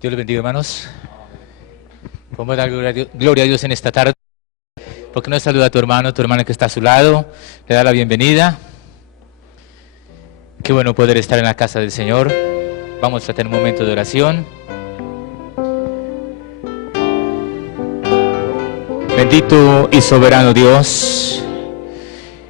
Dios les bendiga, hermanos. Vamos a dar gloria a Dios en esta tarde. ¿Por qué no saluda a tu hermano que está a su lado? Le da la bienvenida. Qué bueno poder estar en la casa del Señor. Vamos a tener un momento de oración. Bendito y soberano Dios,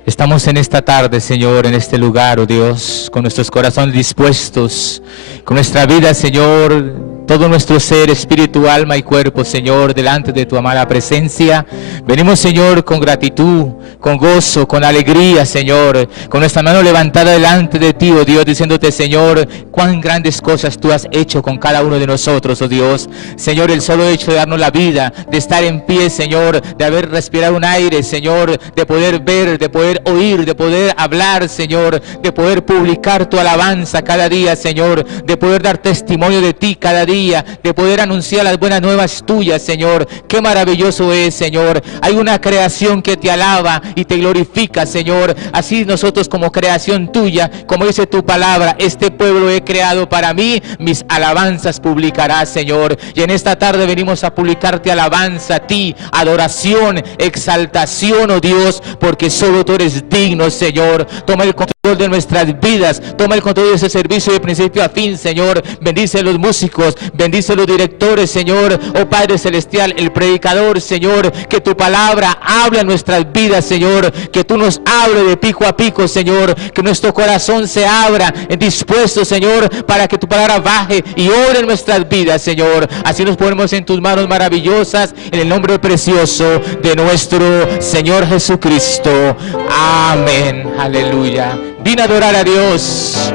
estamos en esta tarde, Señor, en este lugar, oh Dios, con nuestros corazones dispuestos, con nuestra vida, Señor, todo nuestro ser, espíritu, alma y cuerpo, Señor, delante de tu amada presencia. Venimos, Señor, con gratitud, con gozo, con alegría, Señor, con nuestra mano levantada delante de ti, oh Dios, diciéndote, Señor, cuán grandes cosas tú has hecho con cada uno de nosotros, oh Dios. Señor, el solo hecho de darnos la vida, de estar en pie, Señor, de haber respirado un aire, Señor, de poder ver, de poder oír, de poder hablar, Señor, de poder publicar tu alabanza cada día, Señor, de poder dar testimonio de ti cada día, de poder anunciar las buenas nuevas tuyas, Señor. Qué maravilloso es, Señor. Hay una creación que te alaba y te glorifica, Señor. Así nosotros como creación tuya, como dice tu palabra, este pueblo he creado para mí, mis alabanzas publicarás, Señor. Y en esta tarde venimos a publicarte alabanza a ti, adoración, exaltación, oh Dios, porque solo tú eres digno, Señor. Toma el control de nuestras vidas, toma el control de ese servicio de principio a fin, Señor. Bendice a los músicos, bendice a los directores, Señor. Oh Padre Celestial, el predicador, Señor, que tu palabra hable en nuestras vidas, Señor. Que tú nos hables de pico a pico, Señor. Que nuestro corazón se abra dispuesto, Señor, para que tu palabra baje y obre en nuestras vidas, Señor. Así nos ponemos en tus manos maravillosas, en el nombre precioso de nuestro Señor Jesucristo. Amén. Aleluya. Vine a adorar a Dios.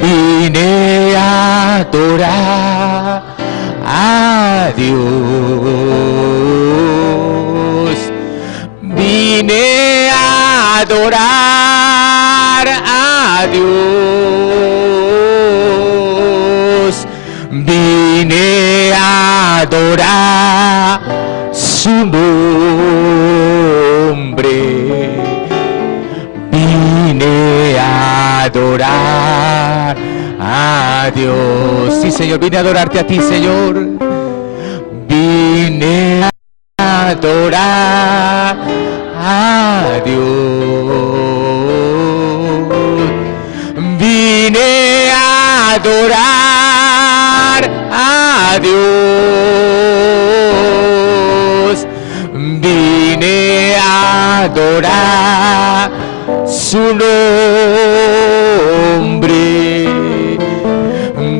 Vine a adorar a Dios. Vine a adorar a Dios. Vine a adorar su nombre. Vine a adorar a Dios. Sí, Señor, vine a adorarte a ti, Señor. Vine a adorar a Dios. Vine a adorar a Dios. Vine a adorar su nombre.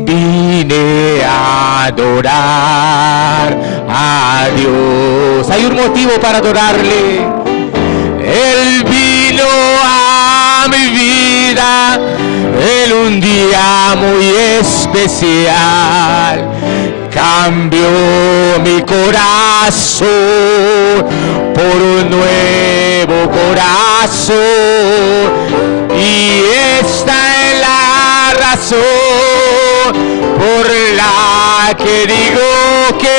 Vine a adorar a Dios. Hay un motivo para adorarle. Él vino a mi vida en un día muy especial. Cambió mi corazón por un nuevo corazón. Y esta es la razón por la que digo que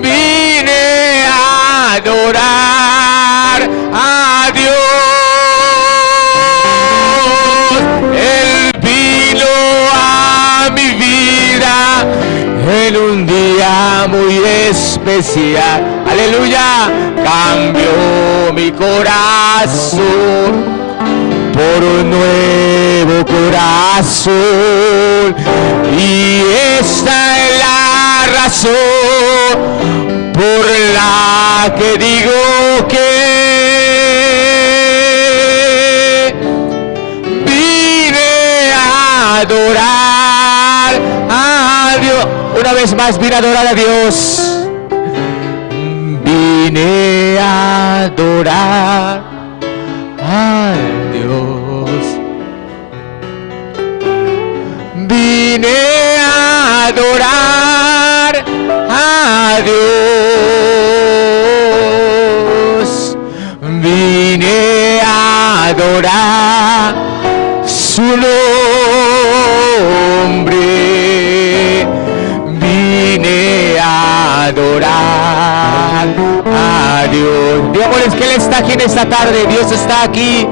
vine a adorar a Dios. Él vino a mi vida en un día muy especial. Aleluya. Cambió mi corazón por un nuevo corazón. Y esta es la razón por la que digo que vine a adorar a Dios. Una vez más, vine a adorar a Dios. Vine a adorar a Dios. Vine a adorar a Dios. Vine a adorar su nombre. Vine aquí en esta tarde. Dios está aquí.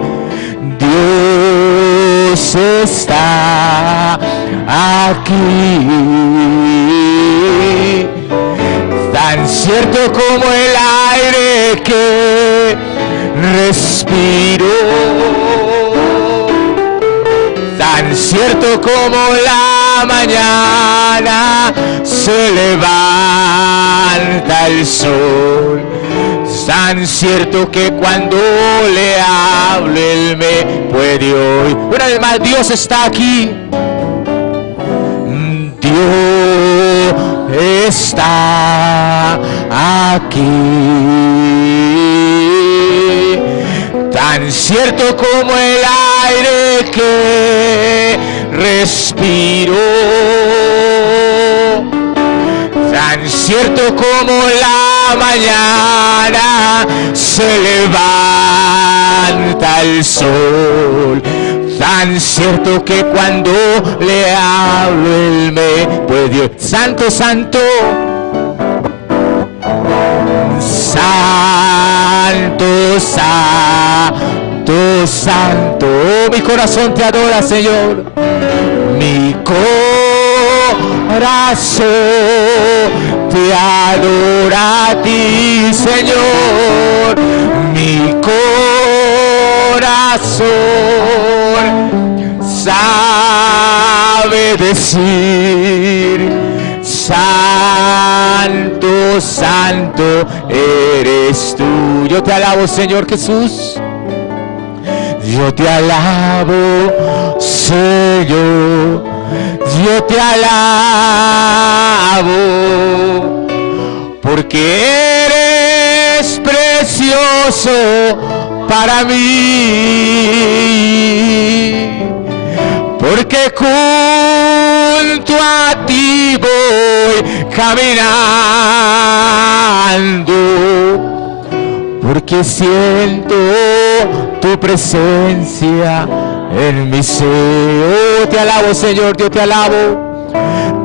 Dios está aquí. Tan cierto como el aire que respiro, tan cierto como la mañana se levanta el sol, tan cierto que cuando le hablo Él me puede oír. Una vez más, Dios está aquí. Dios está aquí. Tan cierto como el aire que respiro, tan cierto como la mañana se levanta el sol, tan cierto que cuando le hablo Él me puede oír. Santo, santo, santo, santo, santo. Oh, mi corazón te adora, Señor. Mi corazón te adora a ti, Señor. Mi corazón sabe decir: santo, santo eres tú. Yo te alabo, Señor Jesús. Yo te alabo, Señor. Yo te alabo, porque eres precioso para mí, porque junto a ti voy caminando, porque siento tu presencia en mi ser. Oh, te alabo, Señor, yo te alabo,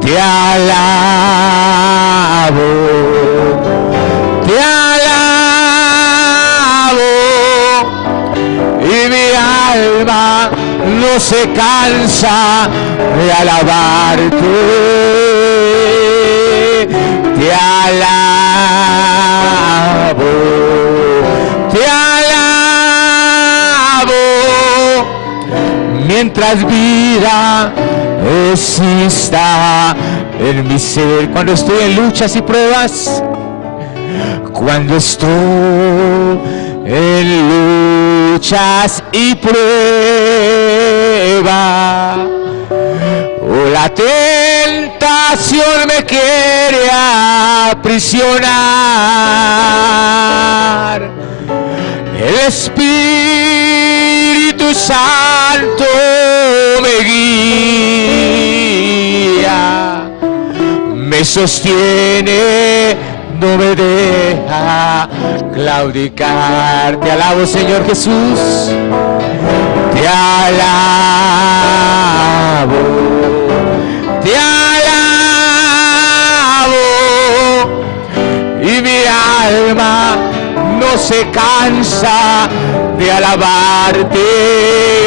te alabo, te alabo, y mi alma no se cansa de alabarte. Te alabo, te alabo, mientras vida exista en mi ser. Cuando estoy en luchas y pruebas, cuando estoy en luchas y pruebas, o la tentación me quiere aprisionar, el Espíritu Santo me guía, me sostiene, no me deja claudicar. Te alabo, Señor Jesús, te alabo, te alabo, y mi alma no se cansa de alabarte.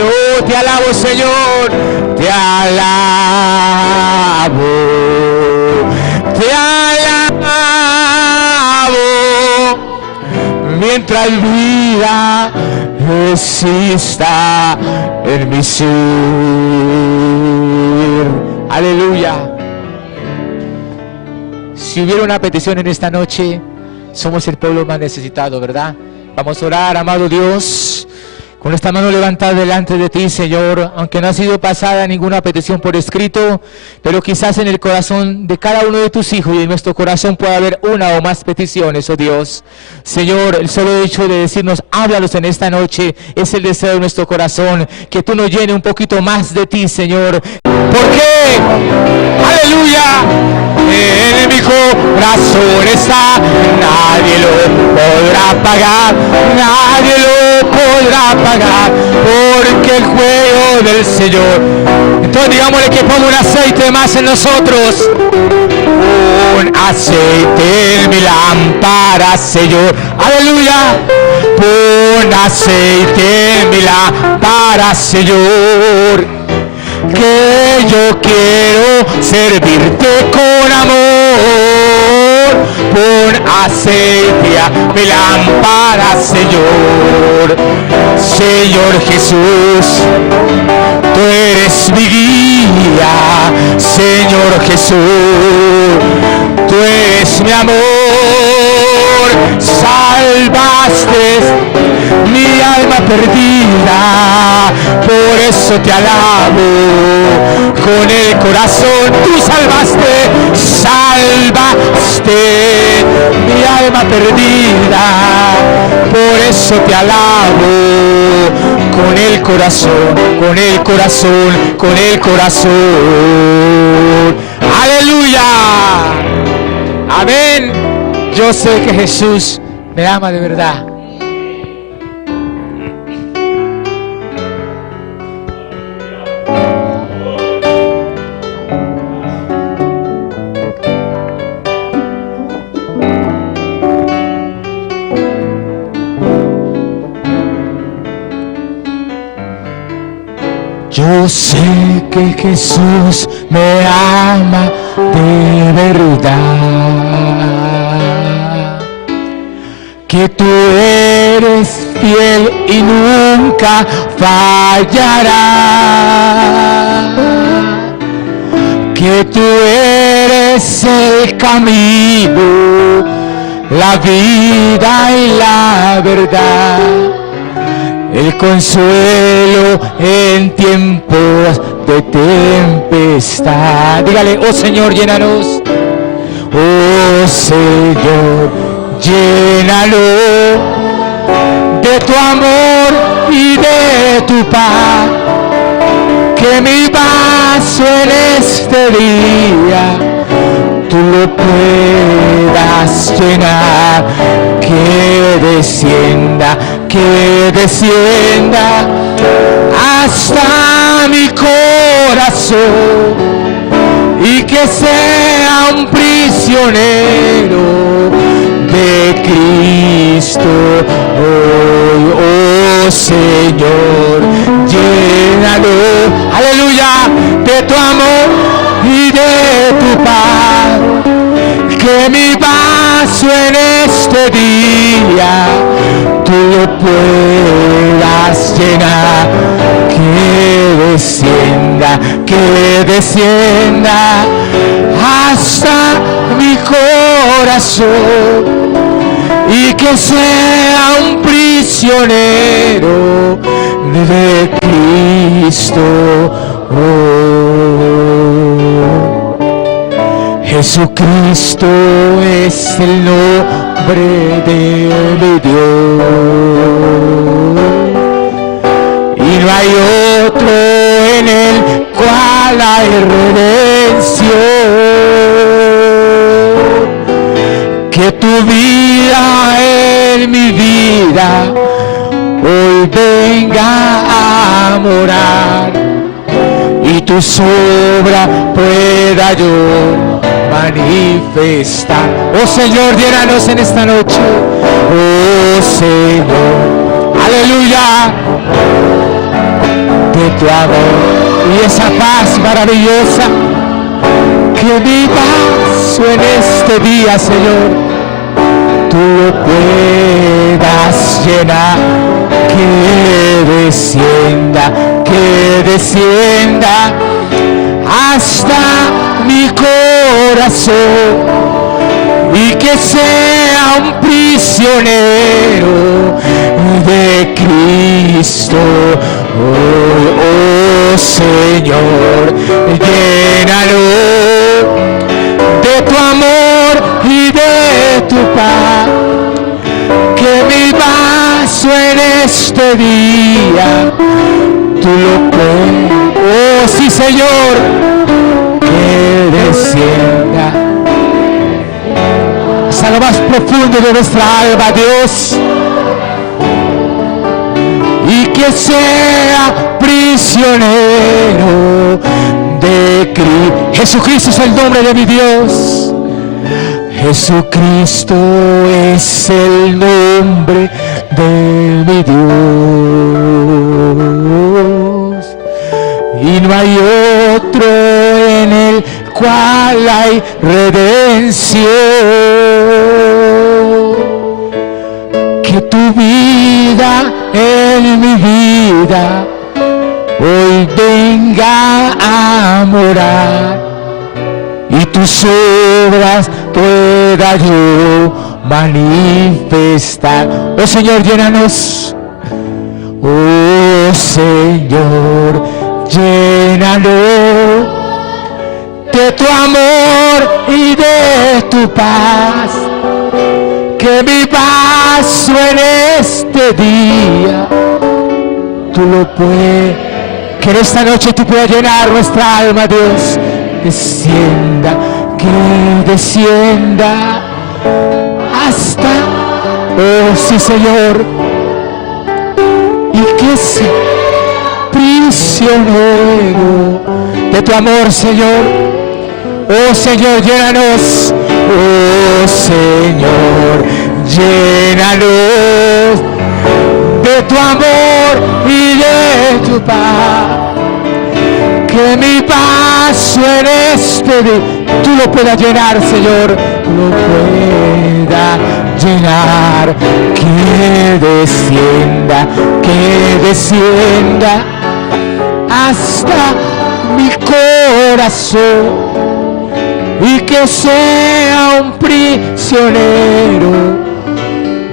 Oh, te alabo, Señor, te alabo, te alabo, mientras vida exista en mi ser. Aleluya. Si hubiera una petición en esta noche, somos el pueblo más necesitado, ¿verdad? Vamos a orar, amado Dios, con esta mano levantada delante de ti, Señor, aunque no ha sido pasada ninguna petición por escrito, pero quizás en el corazón de cada uno de tus hijos y en nuestro corazón pueda haber una o más peticiones, oh Dios. Señor, el solo hecho de decirnos, háblalos en esta noche, es el deseo de nuestro corazón, que tú nos llenes un poquito más de ti, Señor. ¿Por qué? ¡Aleluya! En mi corazón está, nadie lo podrá pagar, nadie lo podrá pagar, porque el juego del Señor. Entonces digámosle que ponga un aceite más en nosotros, un aceite en mi lámpara, Señor. Aleluya. Pon aceite en mi lámpara, Señor, que yo quiero servirte con amor. Pon aceite a mi lámpara, Señor. Señor Jesús, tú eres mi guía. Señor Jesús, tú eres mi amor. Salvaste mi alma perdida, por eso te alabo con el corazón. Tú salvaste mi alma perdida, por eso te alabo con el corazón, con el corazón, con el corazón. Aleluya, amén. Yo sé que Jesús me ama de verdad. Yo sé que Jesús me ama de verdad, que tú eres fiel y nunca fallarás, que tú eres el camino, la vida y la verdad, el consuelo en tiempos de tempestad. Dígale: oh Señor, llénanos. Oh Señor, llénalo de tu amor y de tu paz. Que mi vaso en este día tú lo puedas llenar. Que descienda hasta mi corazón y que sea un prisionero de Cristo. Oh Señor, llénalo, aleluya, de tu amor y de tu paz. Que mi vaso en este día tú lo puedas llenar. Que descienda hasta mi corazón y que sea un prisionero de Cristo. Jesucristo es el nombre de mi Dios, y no hay otro en el cual hay redención. Que tu vida en mi vida hoy venga a morar, y tu obra pueda yo manifestar. Oh Señor, llénanos en esta noche. Oh Señor, aleluya, de tu amor y esa paz maravillosa. Que mi vaso en este día, Señor, tú lo puedas llenar. Que descienda hasta mi corazón y que sea un prisionero de Cristo. Oh Señor, llénalo de tu amor y de tu paz. Que mi vaso en este día tú lo puedes. Oh sí, Señor, que descienda hasta lo más profundo de nuestra alma, Dios, y que sea prisionero de Cristo. Jesucristo es el nombre de mi Dios. Jesucristo es el nombre de mi Dios, y no hay otro en el cual hay redención. Que tu vida en mi vida hoy venga a morar, y tus obras pueda yo manifestar. Oh Señor, llénanos. Oh Señor, llénanos de tu amor y de tu paz. Que mi paso en este día tú lo puedes, que en esta noche tú puedas llenar nuestra alma, Dios. Descienda, que descienda hasta, oh sí Señor, y que sea prisionero de tu amor, Señor. Oh Señor, llénanos. Oh Señor, llénanos de tu amor y de tu paz. Que mi paso en este día tú lo puedas llenar, Señor, lo pueda llenar. Que descienda hasta mi corazón, y que sea un prisionero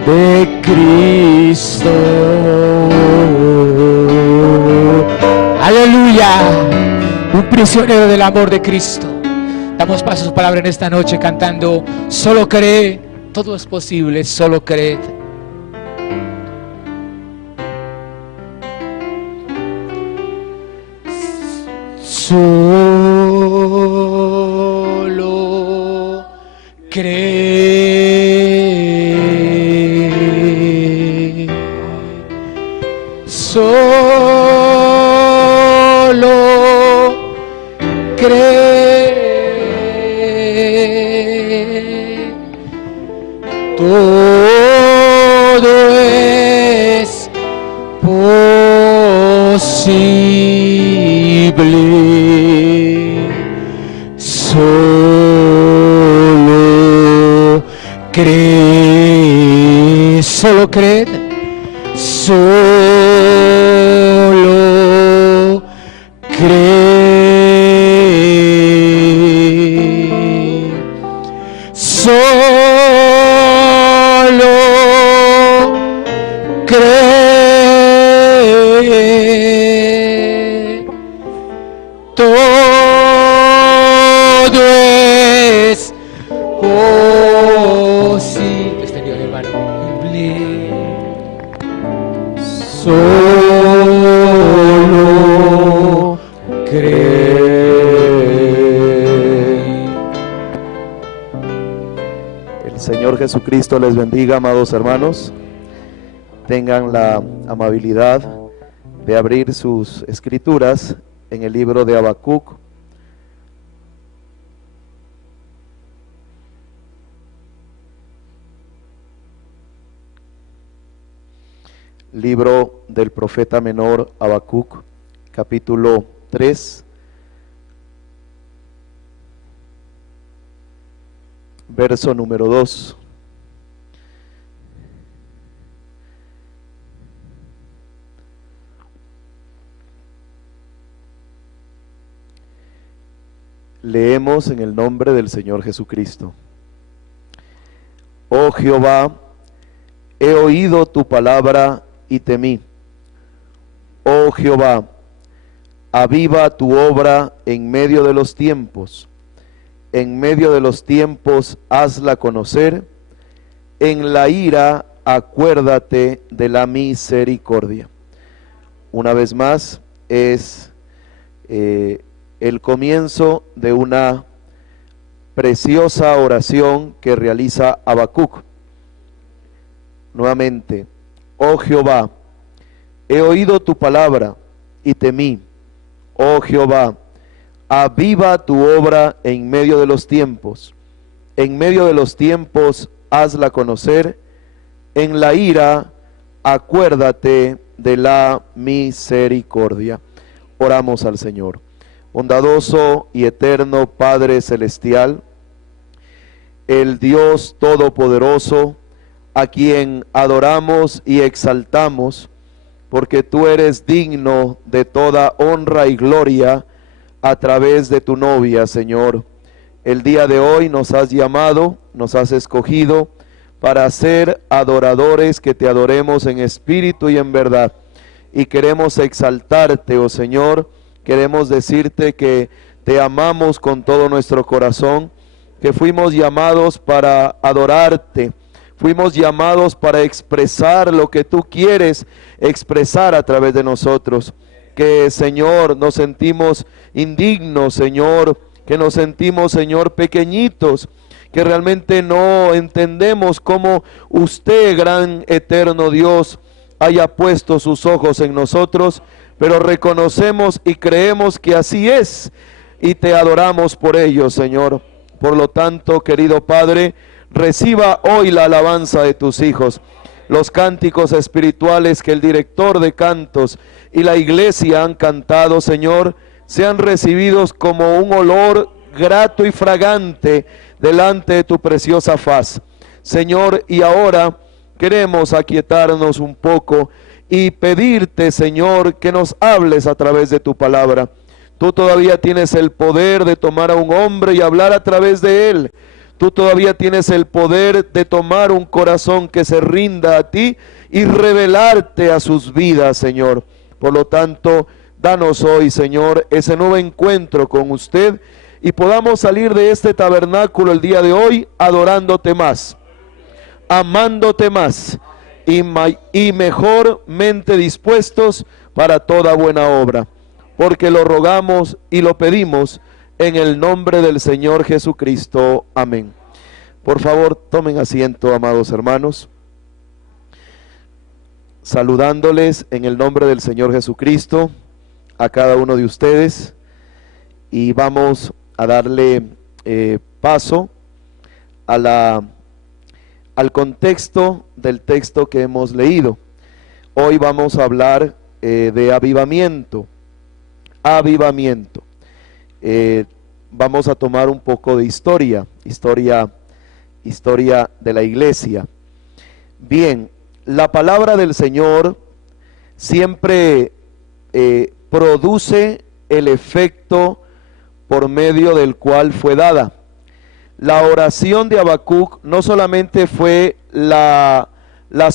de Cristo. Aleluya, un prisionero del amor de Cristo. Damos paso a su palabra en esta noche cantando Solo cree, todo es posible, solo creed. Solo cree, solo cree, todo es posible, solo cree, solo creed, solo cree, solo cree, todo es posible. Extendió, hermano. Solo cree. El Señor Jesucristo les bendiga, amados hermanos. Tengan la amabilidad de abrir sus escrituras en el libro de Habacuc. Libro del profeta menor Habacuc, capítulo 3, verso número 2. Leemos en el nombre del Señor Jesucristo. Oh Jehová, he oído tu palabra y temí. Oh Jehová, aviva tu obra en medio de los tiempos. En medio de los tiempos hazla conocer. En la ira acuérdate de la misericordia. Una vez más es el comienzo de una preciosa oración que realiza Habacuc. Nuevamente, oh Jehová, he oído tu palabra y temí. Oh Jehová, aviva tu obra en medio de los tiempos. En medio de los tiempos hazla conocer. En la ira acuérdate de la misericordia. Oramos al Señor. Bondadoso y eterno Padre Celestial, el Dios Todopoderoso, a quien adoramos y exaltamos, porque tú eres digno de toda honra y gloria a través de tu novia, Señor. El día de hoy nos has llamado, nos has escogido para ser adoradores, que te adoremos en espíritu y en verdad. Y queremos exaltarte, oh Señor, queremos decirte que te amamos con todo nuestro corazón, que fuimos llamados para adorarte, fuimos llamados para expresar lo que tú quieres expresar a través de nosotros. Que, Señor, nos sentimos indignos, Señor, que nos sentimos, Señor, pequeñitos, que realmente no entendemos cómo usted, gran eterno Dios, haya puesto sus ojos en nosotros, pero reconocemos y creemos que así es, y te adoramos por ello, Señor. Por lo tanto, querido Padre, reciba hoy la alabanza de tus hijos. Los cánticos espirituales que el director de cantos y la iglesia han cantado, Señor, sean recibidos como un olor grato y fragante delante de tu preciosa faz. Señor, y ahora queremos aquietarnos un poco y pedirte, Señor, que nos hables a través de tu palabra. Tú todavía tienes el poder de tomar a un hombre y hablar a través de él. Tú todavía tienes el poder de tomar un corazón que se rinda a ti y revelarte a sus vidas, Señor. Por lo tanto, danos hoy, Señor, ese nuevo encuentro con usted y podamos salir de este tabernáculo el día de hoy adorándote más, amándote más y mejormente dispuestos para toda buena obra, porque lo rogamos y lo pedimos en el nombre del Señor Jesucristo. Amén. Por favor, tomen asiento, amados hermanos, saludándoles en el nombre del Señor Jesucristo a cada uno de ustedes, y vamos a darle paso a al contexto del texto que hemos leído. Hoy vamos a hablar de avivamiento. Vamos a tomar un poco de historia de la iglesia. Bien, la palabra del Señor siempre produce el efecto por medio del cual fue dada. La oración de Habacuc no solamente fue las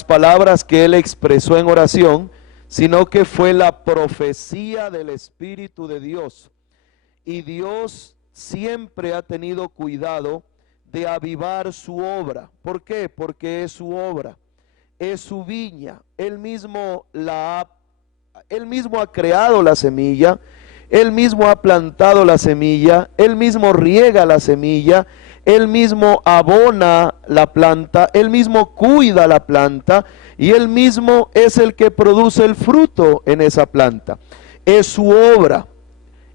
palabras que él expresó en oración, sino que fue la profecía del Espíritu de Dios. Y Dios siempre ha tenido cuidado de avivar su obra. ¿Por qué? Porque es su obra, es su viña. Él mismo ha creado la semilla, Él mismo ha plantado la semilla, Él mismo riega la semilla, Él mismo abona la planta, Él mismo cuida la planta, y Él mismo es el que produce el fruto en esa planta. Es su obra,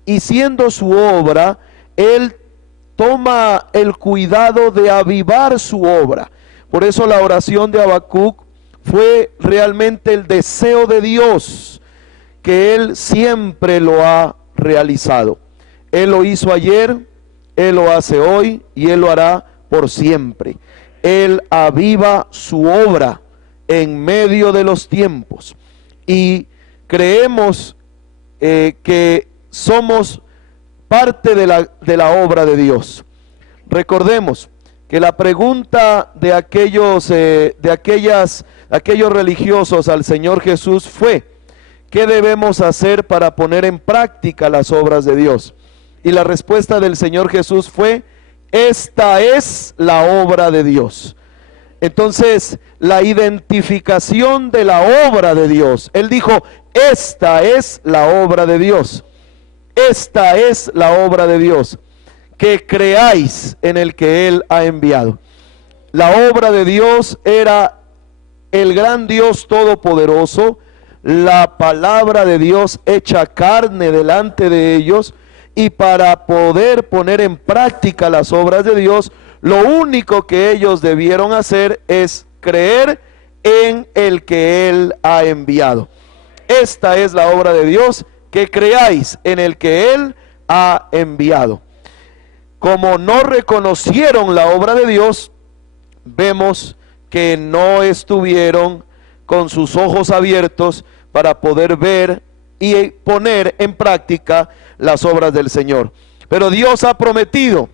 y siendo su obra, Él toma el cuidado de avivar su obra. Por eso la oración de Habacuc fue realmente el deseo de Dios, que Él siempre lo ha realizado. Él lo hizo ayer, Él lo hace hoy y Él lo hará por siempre. Él aviva su obra en medio de los tiempos, y creemos que somos parte de la obra de Dios. Recordemos que la pregunta de aquellos religiosos al Señor Jesús fue: ¿qué debemos hacer para poner en práctica las obras de Dios? Y la respuesta del Señor Jesús fue: esta es la obra de Dios. Entonces, la identificación de la obra de Dios, Él dijo: esta es la obra de Dios. Esta es la obra de Dios, que creáis en el que Él ha enviado. La obra de Dios era el gran Dios todopoderoso, la palabra de Dios hecha carne delante de ellos, y para poder poner en práctica las obras de Dios, lo único que ellos debieron hacer es creer en el que Él ha enviado. Esta es la obra de Dios, que creáis en el que Él ha enviado. Como no reconocieron la obra de Dios, vemos que no estuvieron con sus ojos abiertos para poder ver y poner en práctica las obras del Señor. Pero Dios ha prometido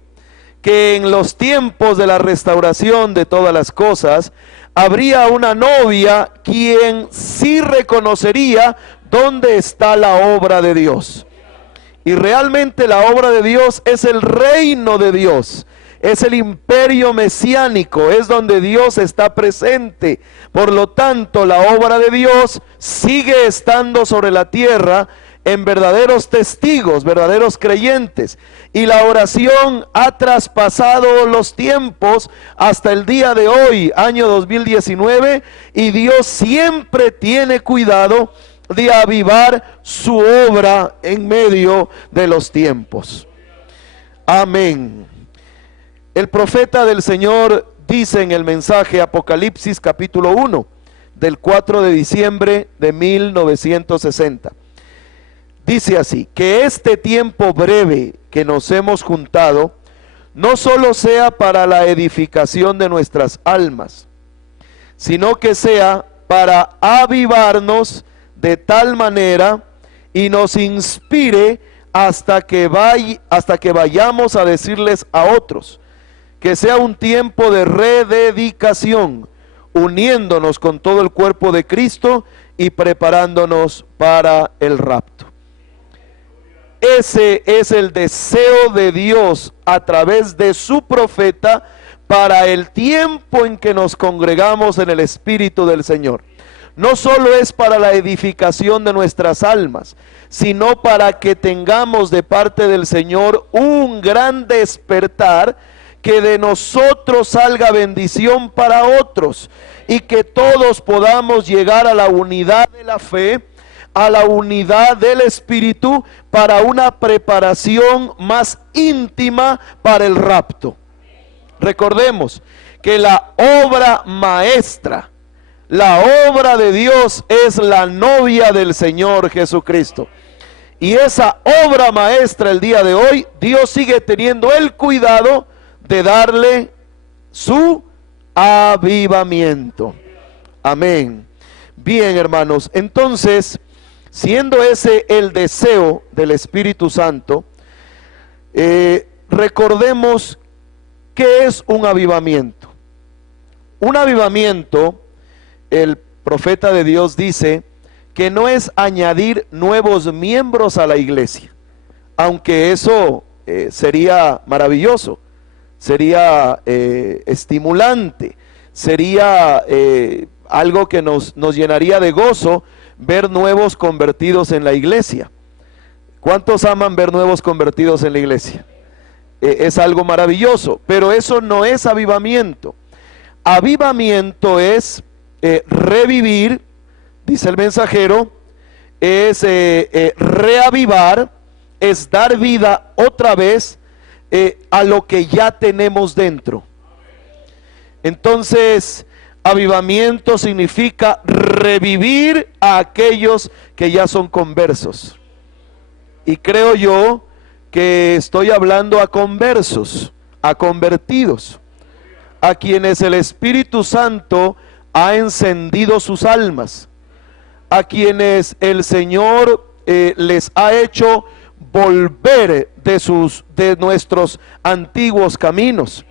que en los tiempos de la restauración de todas las cosas, habría una novia quien sí reconocería dónde está la obra de Dios. Y realmente la obra de Dios es el reino de Dios, es el imperio mesiánico, es donde Dios está presente. Por lo tanto, la obra de Dios sigue estando sobre la tierra en verdaderos testigos, verdaderos creyentes. Y la oración ha traspasado los tiempos hasta el día de hoy, año 2019, y Dios siempre tiene cuidado de avivar su obra en medio de los tiempos. Amén. El profeta del Señor dice en el mensaje Apocalipsis capítulo 1, del 4 de diciembre de 1960. Dice así: que este tiempo breve que nos hemos juntado no solo sea para la edificación de nuestras almas, sino que sea para avivarnos de tal manera y nos inspire hasta que vayamos a decirles a otros, que sea un tiempo de rededicación, uniéndonos con todo el cuerpo de Cristo y preparándonos para el rapto. Ese es el deseo de Dios a través de su profeta para el tiempo en que nos congregamos en el Espíritu del Señor. No solo es para la edificación de nuestras almas, sino para que tengamos de parte del Señor un gran despertar, que de nosotros salga bendición para otros y que todos podamos llegar a la unidad de la fe, a la unidad del Espíritu, para una preparación más íntima para el rapto. Recordemos que la obra maestra, la obra de Dios, es la novia del Señor Jesucristo. Y esa obra maestra el día de hoy, Dios sigue teniendo el cuidado de darle su avivamiento. Amén. Bien, hermanos, entonces, siendo ese el deseo del Espíritu Santo, recordemos qué es un avivamiento. Un avivamiento, el profeta de Dios dice que no es añadir nuevos miembros a la iglesia, aunque eso sería maravilloso, sería estimulante, sería algo que nos llenaría de gozo ver nuevos convertidos en la iglesia. ¿Cuántos aman ver nuevos convertidos en la iglesia? Es algo maravilloso, pero eso no es avivamiento. Avivamiento es revivir, dice el mensajero, es reavivar, es dar vida otra vez a lo que ya tenemos dentro. Entonces, avivamiento significa revivir a aquellos que ya son conversos. Y creo yo que estoy hablando a conversos, a convertidos, a quienes el Espíritu Santo ha encendido sus almas, a quienes el Señor les ha hecho volver de nuestros antiguos caminos.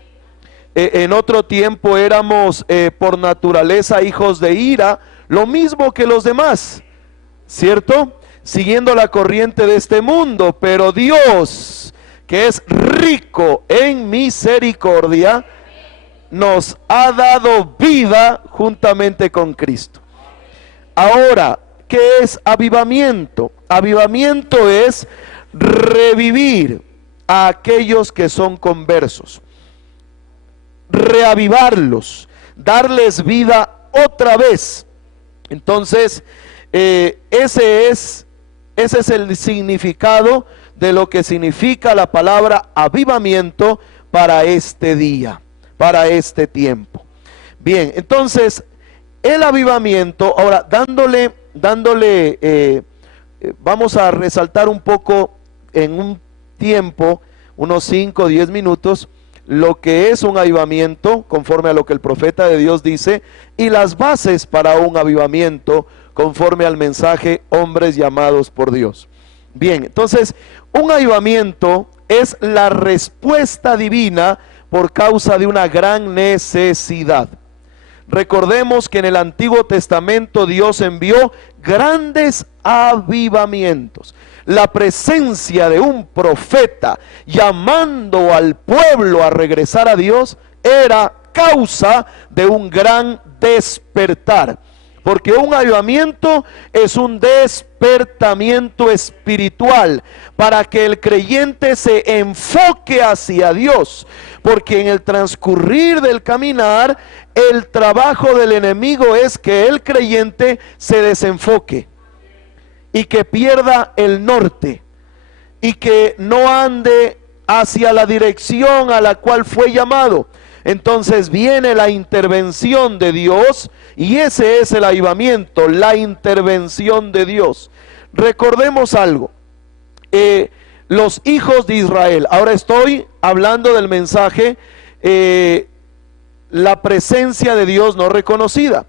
En otro tiempo éramos por naturaleza hijos de ira, lo mismo que los demás, ¿cierto? Siguiendo la corriente de este mundo, pero Dios, que es rico en misericordia, nos ha dado vida juntamente con Cristo. Ahora, ¿qué es avivamiento? Avivamiento es revivir a aquellos que son conversos, reavivarlos, darles vida otra vez. Entonces, ese es el significado de lo que significa la palabra avivamiento para este día, para este tiempo. Bien, entonces, el avivamiento, ahora vamos a resaltar un poco en un tiempo, unos 5 o 10 minutos, lo que es un avivamiento, conforme a lo que el profeta de Dios dice, y las bases para un avivamiento, conforme al mensaje hombres llamados por Dios. Bien, entonces, un avivamiento es la respuesta divina por causa de una gran necesidad. Recordemos que en el Antiguo Testamento Dios envió grandes avivamientos. La presencia de un profeta llamando al pueblo a regresar a Dios era causa de un gran despertar. Porque un avivamiento es un despertamiento espiritual para que el creyente se enfoque hacia Dios. Porque en el transcurrir del caminar, el trabajo del enemigo es que el creyente se desenfoque y que pierda el norte y que no ande hacia la dirección a la cual fue llamado. Entonces viene la intervención de Dios, y ese es el avivamiento, la intervención de Dios. Recordemos algo, los hijos de Israel, ahora estoy hablando del mensaje, la presencia de Dios no reconocida,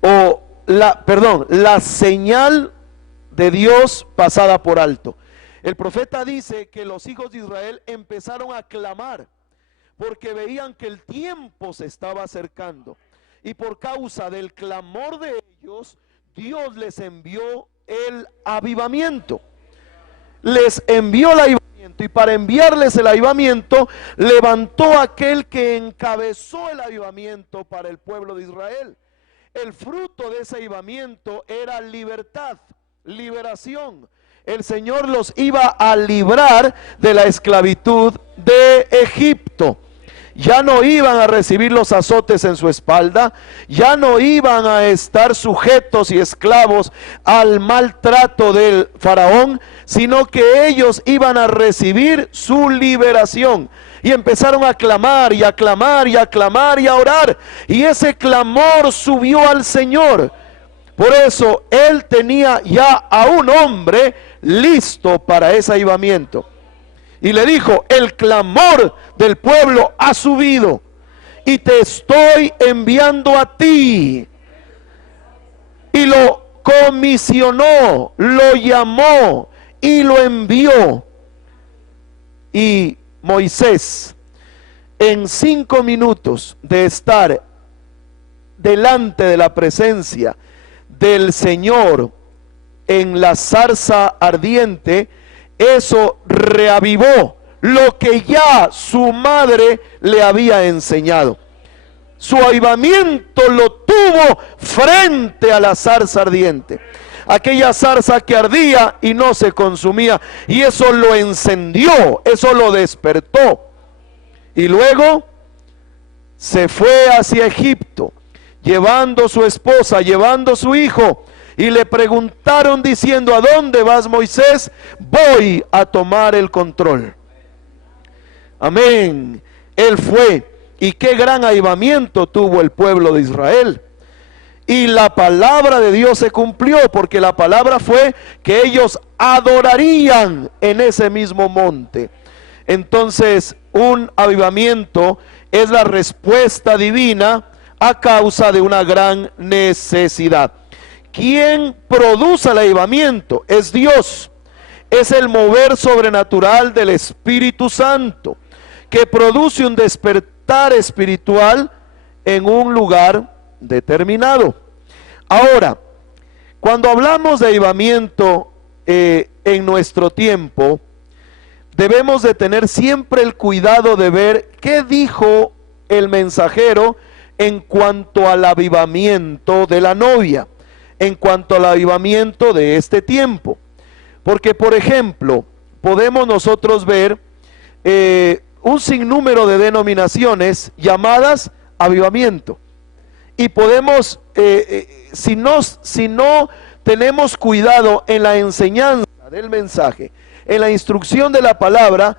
o la señal de Dios pasada por alto. El profeta dice que los hijos de Israel empezaron a clamar, porque veían que el tiempo se estaba acercando, y por causa del clamor de ellos, Dios les envió el avivamiento. Les envió el avivamiento, y para enviarles el avivamiento, levantó aquel que encabezó el avivamiento para el pueblo de Israel. El fruto de ese avivamiento era libertad, liberación. El Señor los iba a librar de la esclavitud de Egipto. Ya no iban a recibir los azotes en su espalda, ya no iban a estar sujetos y esclavos al maltrato del faraón, sino que ellos iban a recibir su liberación. Y empezaron a clamar y a clamar y a clamar y a orar, y ese clamor subió al Señor. Por eso Él tenía ya a un hombre listo para ese avivamiento. Y le dijo: el clamor del pueblo ha subido y te estoy enviando a ti. Y lo comisionó, lo llamó y lo envió. Y Moisés, en 5 minutos de estar delante de la presencia del Señor en la zarza ardiente, eso reavivó lo que ya su madre le había enseñado. Su avivamiento lo tuvo frente a la zarza ardiente, aquella zarza que ardía y no se consumía, y eso lo encendió, eso lo despertó. Y luego se fue hacia Egipto, llevando su esposa, llevando su hijo. Y le preguntaron diciendo: ¿a dónde vas, Moisés? Voy a tomar el control. Amén. Él fue, y qué gran avivamiento tuvo el pueblo de Israel. Y la palabra de Dios se cumplió, porque la palabra fue que ellos adorarían en ese mismo monte. Entonces, un avivamiento es la respuesta divina a causa de una gran necesidad. ¿Quién produce el avivamiento? Es Dios. Es el mover sobrenatural del Espíritu Santo, que produce un despertar espiritual en un lugar determinado. Ahora, cuando hablamos de avivamiento en nuestro tiempo, debemos de tener siempre el cuidado de ver qué dijo el mensajero en cuanto al avivamiento de la novia, en cuanto al avivamiento de este tiempo. Porque, por ejemplo, podemos nosotros ver un sinnúmero de denominaciones llamadas avivamiento, y podemos, si no tenemos cuidado en la enseñanza del mensaje, en la instrucción de la palabra,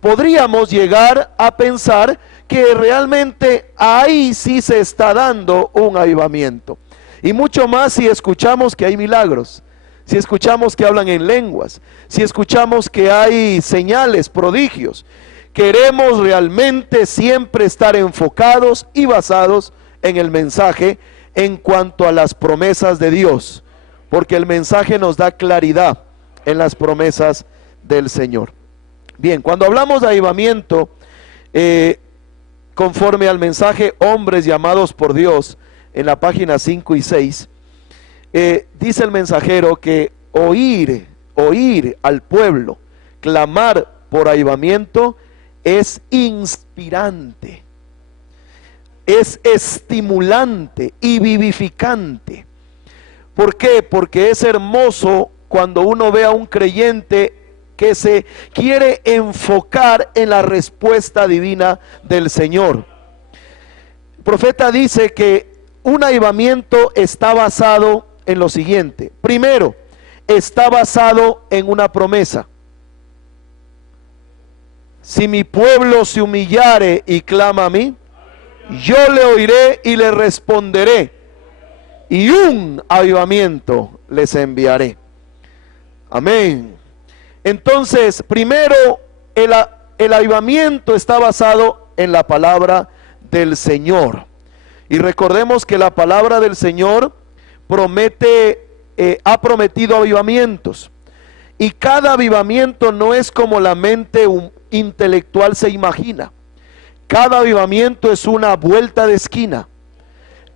podríamos llegar a pensar que realmente ahí sí se está dando un avivamiento. Y mucho más si escuchamos que hay milagros, si escuchamos que hablan en lenguas, si escuchamos que hay señales, prodigios. Queremos realmente siempre estar enfocados y basados en el mensaje en cuanto a las promesas de Dios, porque el mensaje nos da claridad en las promesas del Señor. Bien, cuando hablamos de avivamiento, conforme al mensaje Hombres Llamados por Dios, en la página 5 y 6, dice el mensajero que oír al pueblo clamar por avivamiento es inspirante, es estimulante y vivificante. ¿Por qué? Porque es hermoso cuando uno ve a un creyente que se quiere enfocar en la respuesta divina del Señor. El profeta dice que un avivamiento está basado en lo siguiente. Primero, está basado en una promesa. Si mi pueblo se humillare y clama a mí, yo le oiré y le responderé, y un avivamiento les enviaré. Amén. Entonces, primero, el avivamiento está basado en la palabra del Señor. Y recordemos que la palabra del Señor ha prometido avivamientos. Y cada avivamiento no es como la mente intelectual se imagina. Cada avivamiento es una vuelta de esquina.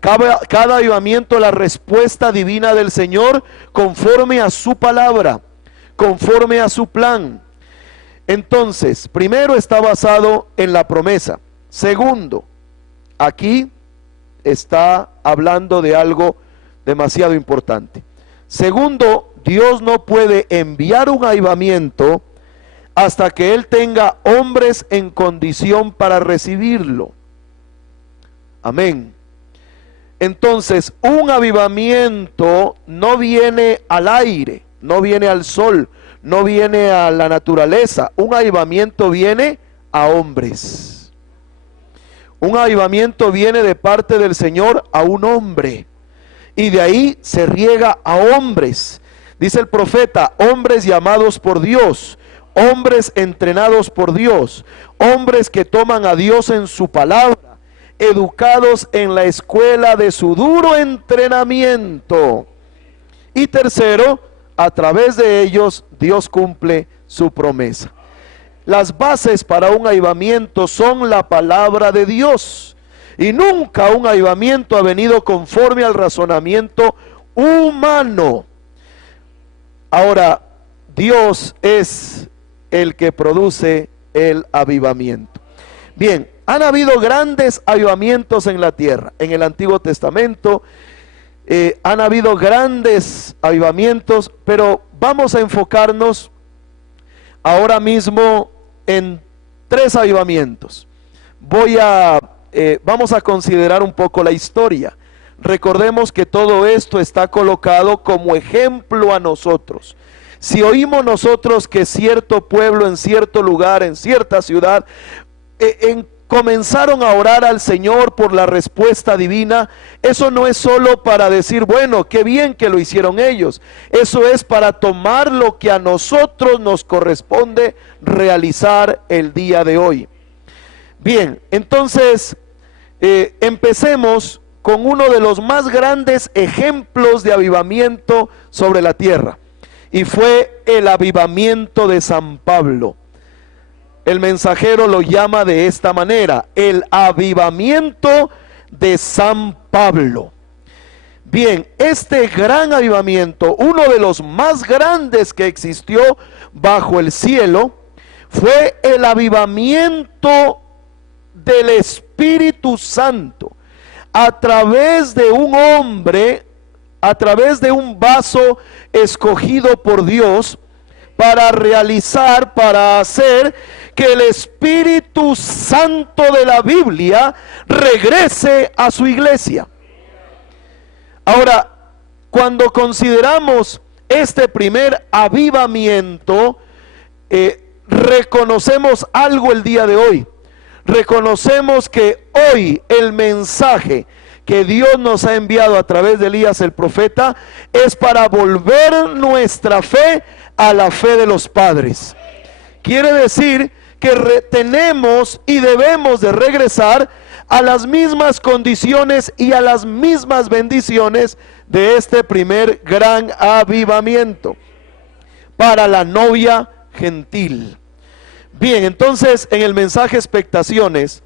Cada avivamiento, la respuesta divina del Señor conforme a su palabra, conforme a su plan. Entonces, primero está basado en la promesa. Segundo, aquí está hablando de algo demasiado importante. Segundo, Dios no puede enviar un avivamiento hasta que Él tenga hombres en condición para recibirlo. Amén. Entonces, un avivamiento no viene al aire, no viene al sol, no viene a la naturaleza. Un avivamiento viene a hombres. Un avivamiento viene de parte del Señor a un hombre, y de ahí se riega a hombres. Dice el profeta, hombres llamados por Dios, hombres entrenados por Dios, hombres que toman a Dios en su palabra, educados en la escuela de su duro entrenamiento. Y tercero, a través de ellos Dios cumple su promesa. Las bases para un avivamiento son la palabra de Dios, y nunca un avivamiento ha venido conforme al razonamiento humano. Ahora, Dios es el que produce el avivamiento. Bien, han habido grandes avivamientos en la tierra. En el Antiguo Testamento han habido grandes avivamientos, pero vamos a enfocarnos ahora mismo en 3 avivamientos. Vamos a considerar un poco la historia. Recordemos que todo esto está colocado como ejemplo a nosotros. Si oímos nosotros que cierto pueblo en cierto lugar, en cierta ciudad, comenzaron a orar al Señor por la respuesta divina, eso no es solo para decir, bueno, qué bien que lo hicieron ellos. Eso es para tomar lo que a nosotros nos corresponde realizar el día de hoy. Bien, entonces empecemos con uno de los más grandes ejemplos de avivamiento sobre la tierra, y fue el avivamiento de San Pablo. El mensajero lo llama de esta manera, el avivamiento de San Pablo. Bien, este gran avivamiento, uno de los más grandes que existió bajo el cielo, fue el avivamiento del Espíritu Santo a través de un hombre, a través de un vaso escogido por Dios para realizar, para hacer que el Espíritu Santo de la Biblia regrese a su iglesia. Ahora, cuando consideramos este primer avivamiento, reconocemos algo el día de hoy. Reconocemos que hoy el mensaje que Dios nos ha enviado a través de Elías el profeta es para volver nuestra fe a la fe de los padres. Quiere decir que tenemos y debemos de regresar a las mismas condiciones y a las mismas bendiciones de este primer gran avivamiento para la novia gentil. Bien, entonces en el mensaje expectaciones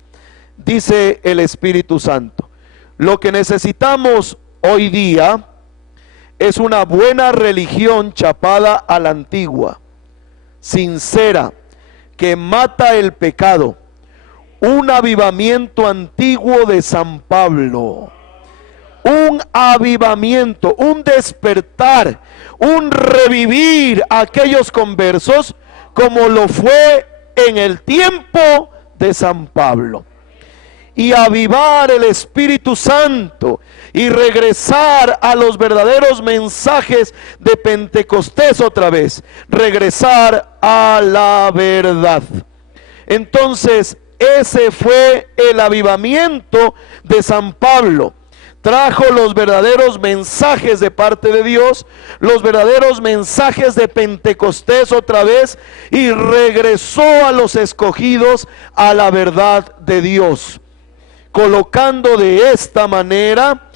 dice el Espíritu Santo: lo que necesitamos hoy día es una buena religión chapada a la antigua, sincera, que mata el pecado, un avivamiento antiguo de San Pablo, un avivamiento, un despertar, un revivir a aquellos conversos como lo fue en el tiempo de San Pablo, y avivar el Espíritu Santo y regresar a los verdaderos mensajes de Pentecostés otra vez, regresar a la verdad. Entonces ese fue el avivamiento de San Pablo. Trajo los verdaderos mensajes de parte de Dios, los verdaderos mensajes de Pentecostés otra vez, y regresó a los escogidos a la verdad de Dios, colocando de esta manera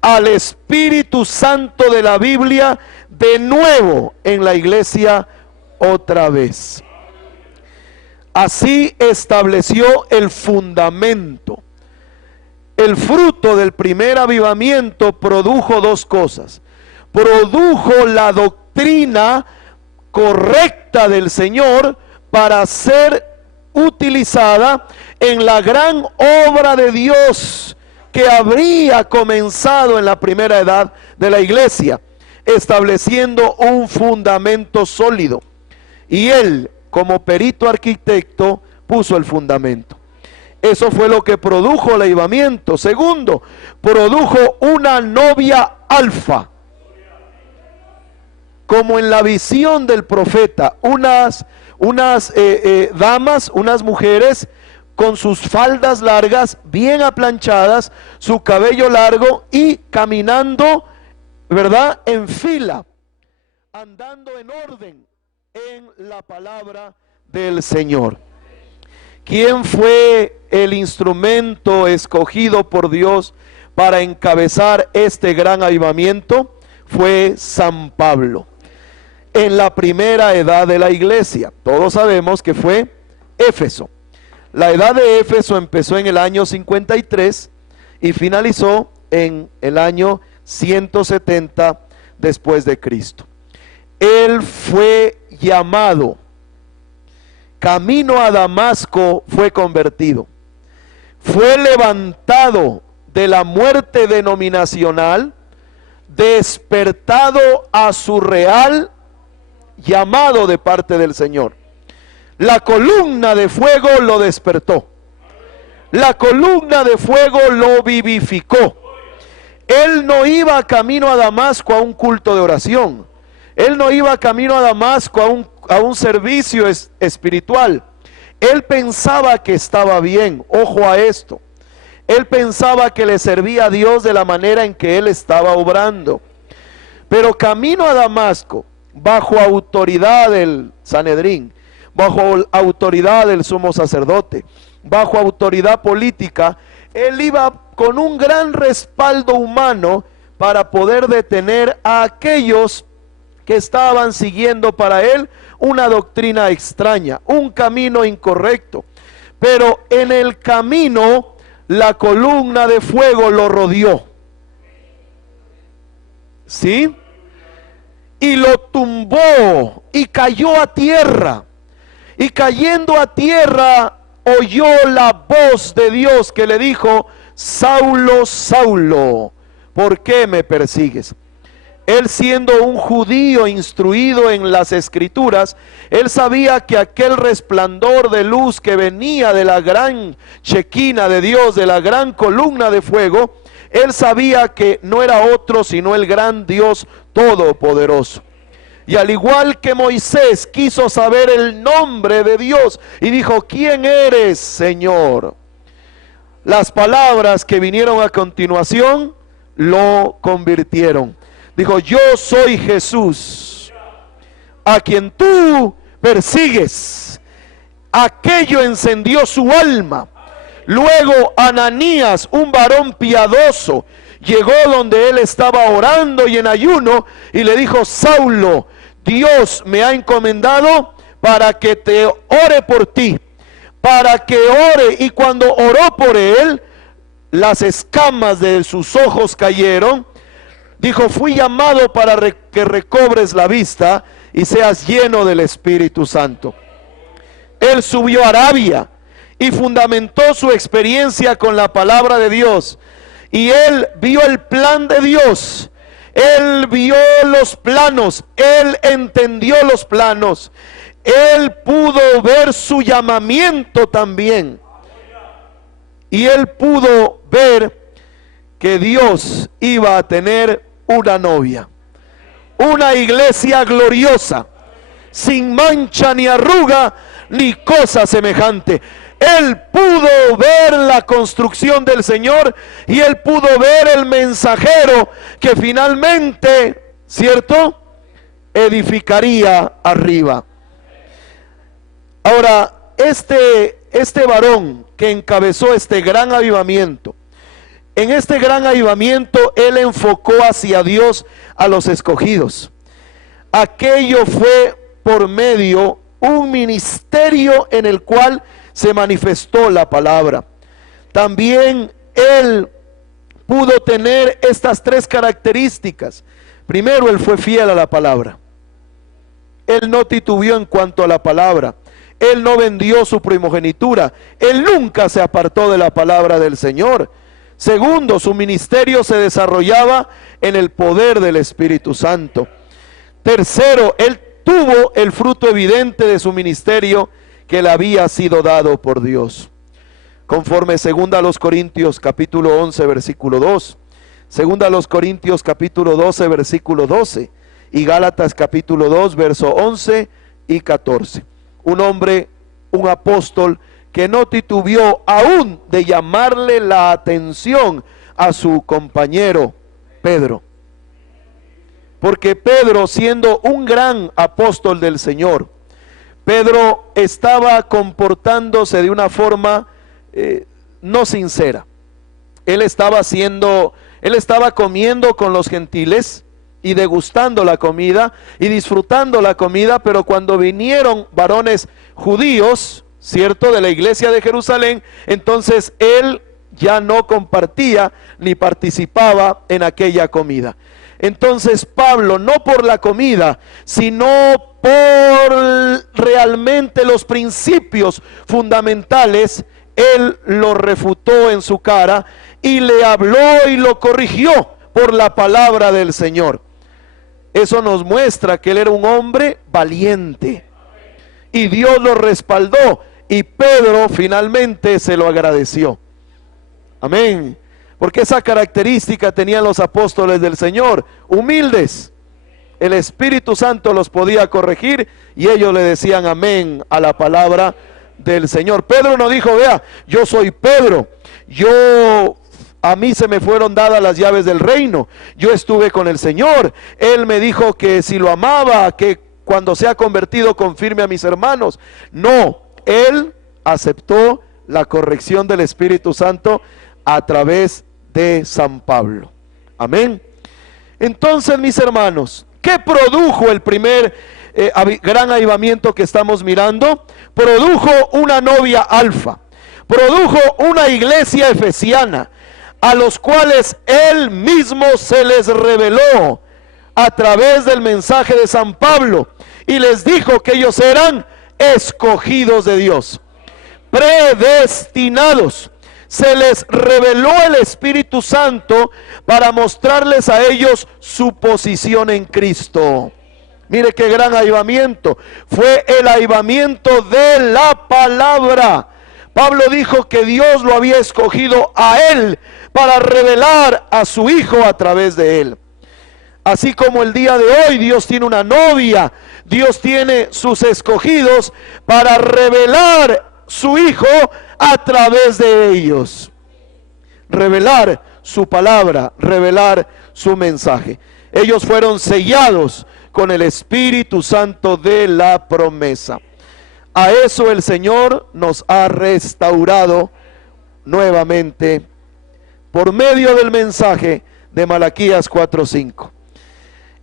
al Espíritu Santo de la Biblia de nuevo en la iglesia otra vez. Así estableció el fundamento. El fruto del primer avivamiento produjo dos cosas. Produjo la doctrina correcta del Señor para ser utilizada en la gran obra de Dios que habría comenzado en la primera edad de la iglesia, estableciendo un fundamento sólido. Y él, como perito arquitecto, puso el fundamento. Eso fue lo que produjo el avivamiento. Segundo, produjo una novia alfa, como en la visión del profeta, unas damas, unas mujeres con sus faldas largas, bien aplanchadas, su cabello largo y caminando, ¿verdad?, en fila, andando en orden en la palabra del Señor. ¿Quién fue el instrumento escogido por Dios para encabezar este gran avivamiento? Fue San Pablo. En la primera edad de la iglesia, todos sabemos que fue Éfeso. La edad de Éfeso empezó en el año 53 y finalizó en el año 170 después de Cristo. Él fue llamado, camino a Damasco fue convertido, fue levantado de la muerte denominacional, despertado a su real llamado de parte del Señor. La columna de fuego lo despertó, la columna de fuego lo vivificó. Él no iba camino a Damasco a un culto de oración, él no iba camino a Damasco a un servicio espiritual. Él pensaba que estaba bien, ojo a esto. Él pensaba que le servía a Dios de la manera en que él estaba obrando. Pero camino a Damasco, bajo autoridad del Sanedrín, bajo autoridad del sumo sacerdote, bajo autoridad política, él iba con un gran respaldo humano para poder detener a aquellos que estaban siguiendo para él una doctrina extraña, un camino incorrecto. Pero en el camino la columna de fuego lo rodeó, ¿sí? Y lo tumbó y cayó a tierra. Y cayendo a tierra oyó la voz de Dios que le dijo: Saulo, Saulo, ¿por qué me persigues? Él, siendo un judío instruido en las escrituras, él sabía que aquel resplandor de luz que venía de la gran chequina de Dios, de la gran columna de fuego, él sabía que no era otro sino el gran Dios todopoderoso. Y al igual que Moisés quiso saber el nombre de Dios y dijo: ¿quién eres, Señor? Las palabras que vinieron a continuación lo convirtieron. Dijo: yo soy Jesús, a quien tú persigues. Aquello encendió su alma. Luego Ananías, un varón piadoso, llegó donde él estaba orando y en ayuno, y le dijo: Saulo, Dios me ha encomendado para que te ore por ti, para que ore. Y cuando oró por él, las escamas de sus ojos cayeron. Dijo: fui llamado para que recobres la vista y seas lleno del Espíritu Santo. Él subió a Arabia y fundamentó su experiencia con la palabra de Dios. Y él vio el plan de Dios. Él vio los planos. Él entendió los planos. Él pudo ver su llamamiento también. Y él pudo ver que Dios iba a tener una novia, una iglesia gloriosa, sin mancha ni arruga ni cosa semejante. Él pudo ver la construcción del Señor y él pudo ver el mensajero que finalmente, ¿cierto?, edificaría arriba. Ahora, este varón que encabezó este gran avivamiento, en este gran avivamiento él enfocó hacia Dios a los escogidos. Aquello fue por medio un ministerio en el cual se manifestó la palabra. También él pudo tener estas tres características. Primero, él fue fiel a la palabra. Él no titubeó en cuanto a la palabra. Él no vendió su primogenitura. Él nunca se apartó de la palabra del Señor. Segundo, su ministerio se desarrollaba en el poder del Espíritu Santo. Tercero, él tuvo el fruto evidente de su ministerio que le había sido dado por Dios. Conforme 2 Corintios capítulo 11 versículo 2, 2 Corintios capítulo 12 versículo 12 y Gálatas capítulo 2 verso 11 y 14. Un hombre, un apóstol que no titubeó aún de llamarle la atención a su compañero Pedro. Porque Pedro, siendo un gran apóstol del Señor, Pedro estaba comportándose de una forma no sincera. Él estaba comiendo con los gentiles y degustando la comida y disfrutando la comida, pero cuando vinieron varones judíos, ¿cierto?, de la iglesia de Jerusalén, entonces él ya no compartía ni participaba en aquella comida. Entonces Pablo, no por la comida, sino por realmente los principios fundamentales, él lo refutó en su cara y le habló y lo corrigió por la palabra del Señor. Eso nos muestra que él era un hombre valiente y Dios lo respaldó y Pedro finalmente se lo agradeció. Amén. Porque esa característica tenían los apóstoles del Señor, humildes. El Espíritu Santo los podía corregir y ellos le decían amén a la palabra del Señor. Pedro no dijo: vea, yo soy Pedro, a mí se me fueron dadas las llaves del reino, yo estuve con el Señor, Él me dijo que si lo amaba, que cuando sea convertido confirme a mis hermanos. No, él aceptó la corrección del Espíritu Santo a través de San Pablo. Amén. Entonces, mis hermanos, ¿qué produjo el primer gran avivamiento que estamos mirando? Produjo una novia alfa, produjo una iglesia efesiana, a los cuales él mismo se les reveló a través del mensaje de San Pablo y les dijo que ellos eran escogidos de Dios, predestinados. Se les reveló el Espíritu Santo para mostrarles a ellos su posición en Cristo. Mire qué gran avivamiento. Fue el avivamiento de la palabra. Pablo dijo que Dios lo había escogido a él para revelar a su Hijo a través de él. Así como el día de hoy Dios tiene una novia, Dios tiene sus escogidos para revelar su Hijo a través de ellos. Revelar su palabra, revelar su mensaje. Ellos fueron sellados con el Espíritu Santo de la promesa. A eso el Señor nos ha restaurado nuevamente por medio del mensaje de Malaquías 4:5.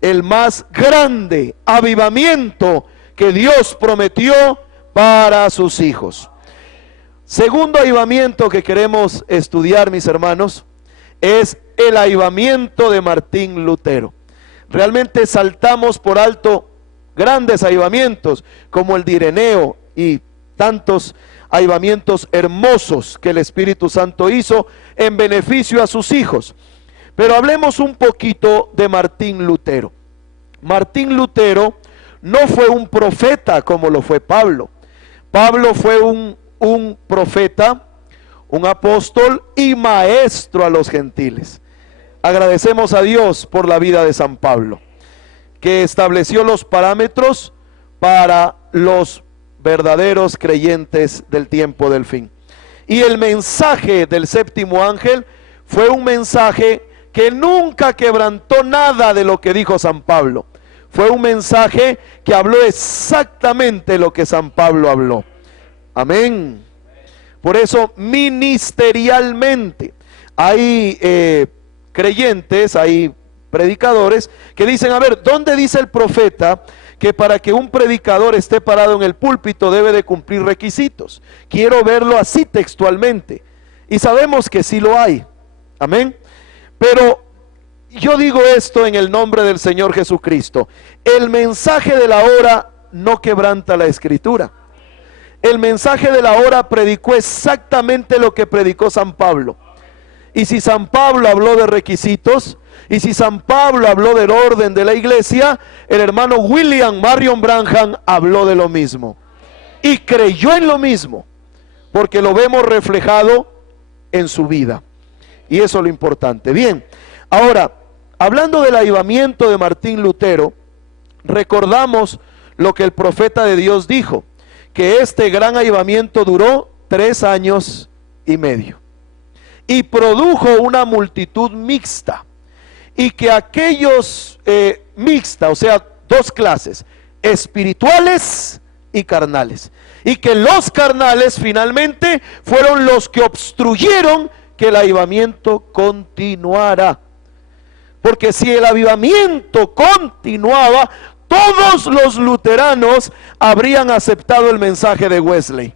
El más grande avivamiento que Dios prometió para sus hijos. Segundo avivamiento que queremos estudiar, mis hermanos, es el avivamiento de Martín Lutero. Realmente saltamos por alto grandes avivamientos como el de Ireneo y tantos avivamientos hermosos que el Espíritu Santo hizo en beneficio a sus hijos. Pero hablemos un poquito de Martín Lutero. Martín Lutero no fue un profeta como lo fue Pablo. Pablo fue un profeta, un apóstol y maestro a los gentiles. Agradecemos a Dios por la vida de San Pablo, que estableció los parámetros para los verdaderos creyentes del tiempo del fin. Y el mensaje del séptimo ángel fue un mensaje que nunca quebrantó nada de lo que dijo San Pablo. Fue un mensaje que habló exactamente lo que San Pablo habló. Amén. Por eso ministerialmente hay creyentes, hay predicadores que dicen, a ver, ¿dónde dice el profeta que para que un predicador esté parado en el púlpito debe de cumplir requisitos? Quiero verlo así textualmente. Y sabemos que sí lo hay. Amén. Pero yo digo esto en el nombre del Señor Jesucristo. El mensaje de la hora no quebranta la Escritura. El mensaje de la hora predicó exactamente lo que predicó San Pablo. Y si San Pablo habló de requisitos, y si San Pablo habló del orden de la iglesia, el hermano William Marion Branham habló de lo mismo. Y creyó en lo mismo, porque lo vemos reflejado en su vida. Y eso es lo importante. Bien, ahora, hablando del avivamiento de Martín Lutero, recordamos lo que el profeta de Dios dijo, que este gran avivamiento duró 3 años y medio. Y produjo una multitud mixta. Y que aquellos mixta, o sea, 2 clases, espirituales y carnales. Y que los carnales finalmente fueron los que obstruyeron que el avivamiento continuara. Porque si el avivamiento continuaba, todos los luteranos habrían aceptado el mensaje de Wesley.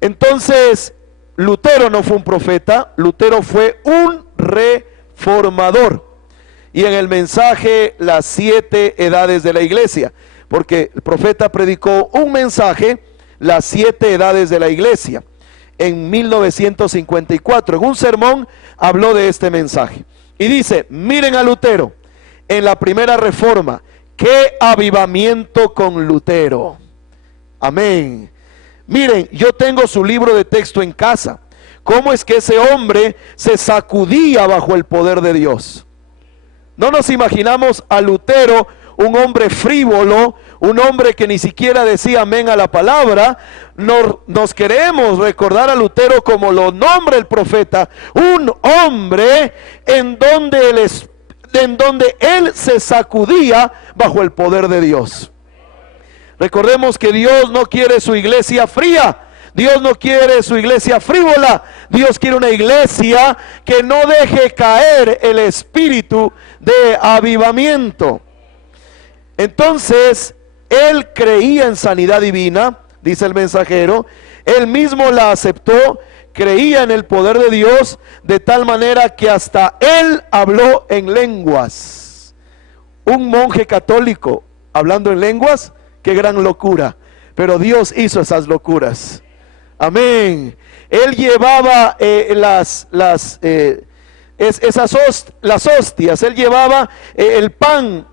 Entonces, Lutero no fue un profeta, Lutero fue un reformador. Y en el mensaje, las 7 edades de la iglesia, porque el profeta predicó un mensaje, las 7 edades de la iglesia, en 1954, en un sermón habló de este mensaje. Y dice, miren a Lutero, en la primera reforma, qué avivamiento con Lutero. Amén. Miren, yo tengo su libro de texto en casa. ¿Cómo es que ese hombre se sacudía bajo el poder de Dios? No nos imaginamos a Lutero, un hombre frívolo, un hombre que ni siquiera decía amén a la palabra. Nos queremos recordar a Lutero como lo nombra el profeta, un hombre en donde él se sacudía bajo el poder de Dios. Recordemos que Dios no quiere su iglesia fría, Dios no quiere su iglesia frívola, Dios quiere una iglesia que no deje caer el espíritu de avivamiento. Entonces, él creía en sanidad divina, dice el mensajero, él mismo la aceptó, creía en el poder de Dios, de tal manera que hasta él habló en lenguas. Un monje católico hablando en lenguas, qué gran locura, pero Dios hizo esas locuras. Amén. Él llevaba las hostias, él llevaba el pan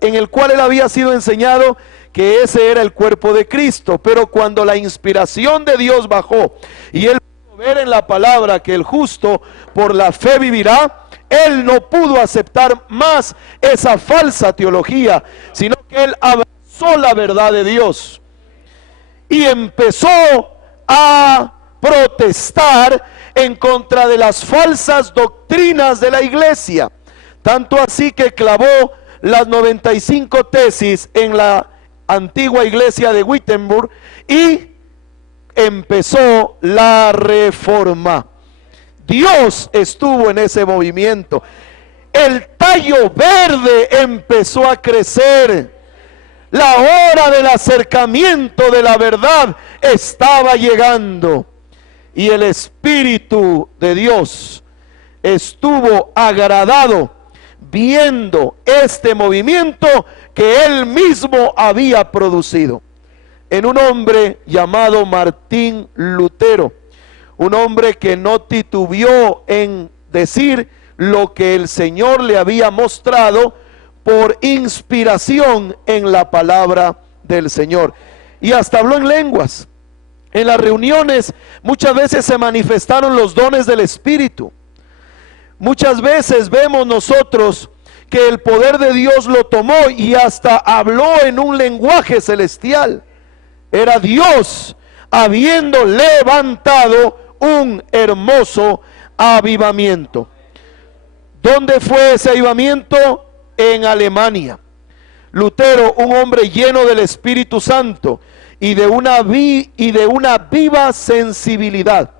en el cual él había sido enseñado que ese era el cuerpo de Cristo. Pero cuando la inspiración de Dios bajó y él pudo ver en la palabra que el justo por la fe vivirá, él no pudo aceptar más esa falsa teología, sino que él abrazó la verdad de Dios y empezó a protestar en contra de las falsas doctrinas de la iglesia, tanto así que clavó las 95 tesis en la antigua iglesia de Wittenberg y empezó la reforma. Dios estuvo en ese movimiento. El tallo verde empezó a crecer. La hora del acercamiento de la verdad estaba llegando. Y el Espíritu de Dios estuvo agradado viendo este movimiento que él mismo había producido en un hombre llamado Martín Lutero, un hombre que no titubeó en decir lo que el Señor le había mostrado por inspiración en la palabra del Señor, y hasta habló en lenguas. En las reuniones muchas veces se manifestaron los dones del Espíritu. Muchas veces vemos nosotros que el poder de Dios lo tomó y hasta habló en un lenguaje celestial. Era Dios habiendo levantado un hermoso avivamiento. ¿Dónde fue ese avivamiento? En Alemania. Lutero, un hombre lleno del Espíritu Santo y de una viva sensibilidad.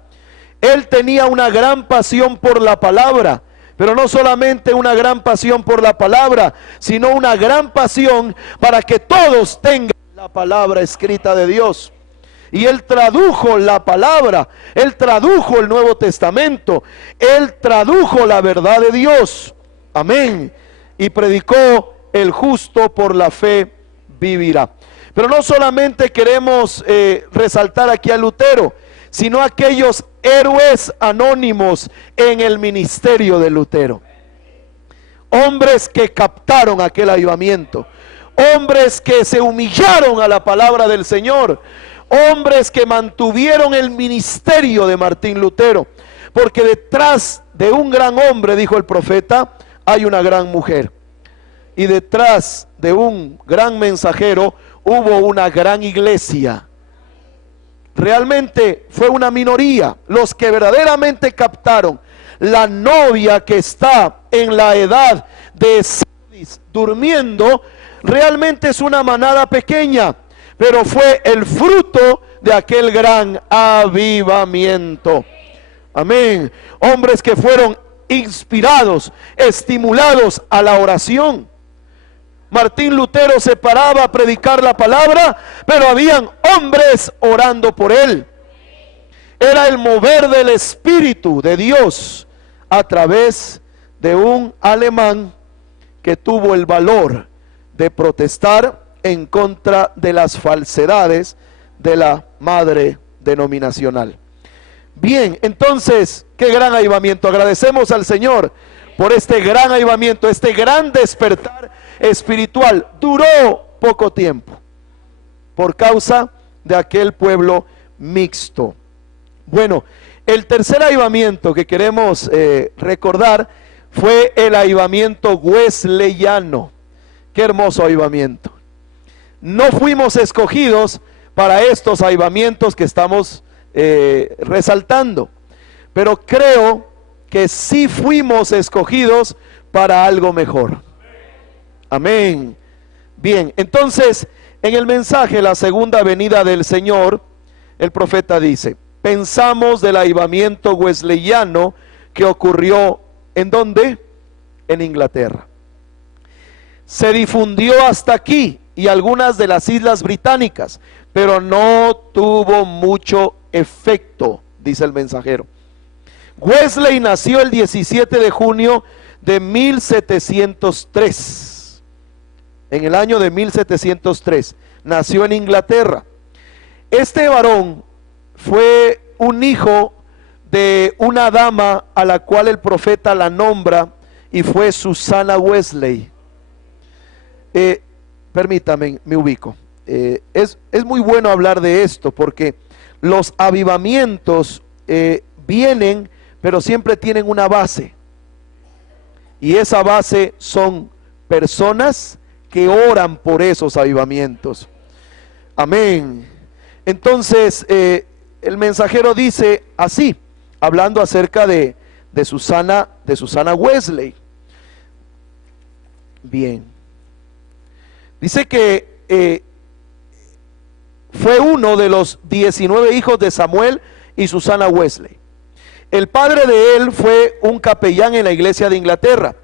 Él tenía una gran pasión por la palabra, pero no solamente una gran pasión por la palabra, sino una gran pasión para que todos tengan la palabra escrita de Dios. Y él tradujo la palabra, él tradujo el Nuevo Testamento, él tradujo la verdad de Dios. Amén. Y predicó: el justo por la fe vivirá. Pero no solamente queremos resaltar aquí a Lutero, sino a aquellos héroes anónimos en el ministerio de Lutero. Hombres que captaron aquel avivamiento, hombres que se humillaron a la palabra del Señor, hombres que mantuvieron el ministerio de Martín Lutero, porque detrás de un gran hombre, dijo el profeta, hay una gran mujer, y detrás de un gran mensajero hubo una gran iglesia. Realmente fue una minoría los que verdaderamente captaron. La novia que está en la edad de Sardis durmiendo realmente es una manada pequeña, pero fue el fruto de aquel gran avivamiento. Amén. Hombres que fueron inspirados, estimulados a la oración. Martín Lutero se paraba a predicar la palabra, pero habían hombres orando por él. Era el mover del Espíritu de Dios a través de un alemán que tuvo el valor de protestar en contra de las falsedades de la madre denominacional. Bien, entonces, qué gran avivamiento. Agradecemos al Señor por este gran avivamiento, este gran despertar espiritual. Duró poco tiempo por causa de aquel pueblo mixto. Bueno, el tercer avivamiento que queremos recordar fue el avivamiento wesleyano. Qué hermoso avivamiento. No fuimos escogidos para estos avivamientos que estamos resaltando, pero creo que sí fuimos escogidos para algo mejor. Amén. Bien, entonces en el mensaje La segunda venida del Señor, el profeta dice: pensamos del avivamiento wesleyano que ocurrió ¿en dónde? En Inglaterra. Se difundió hasta aquí y algunas de las islas británicas, pero no tuvo mucho efecto, dice el mensajero. Wesley nació el 17 de junio de 1703. En el año de 1703 nació en Inglaterra. Este varón fue un hijo de una dama a la cual el profeta la nombra, y fue Susana Wesley. Permítame, me ubico. Es muy bueno hablar de esto, porque los avivamientos vienen, pero siempre tienen una base. Y esa base son personas que oran por esos avivamientos. Amén. Entonces, el mensajero dice así, hablando acerca de Susana Wesley. Bien. Dice que fue uno de los 19 hijos de Samuel y Susana Wesley. El padre de él fue un capellán en la iglesia de Inglaterra.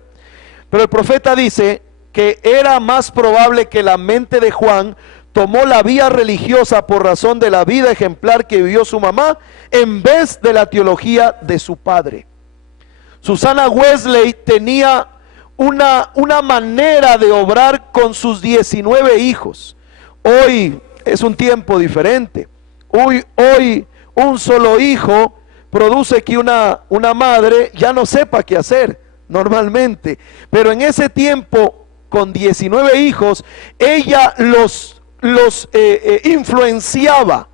Pero el profeta dice que era más probable que la mente de Juan tomó la vía religiosa por razón de la vida ejemplar que vivió su mamá, en vez de la teología de su padre. Susana Wesley tenía una manera de obrar con sus 19 hijos. Hoy es un tiempo diferente. Hoy un solo hijo produce que una madre ya no sepa qué hacer normalmente. Pero en ese tiempo, con 19 hijos, ella los influenciaba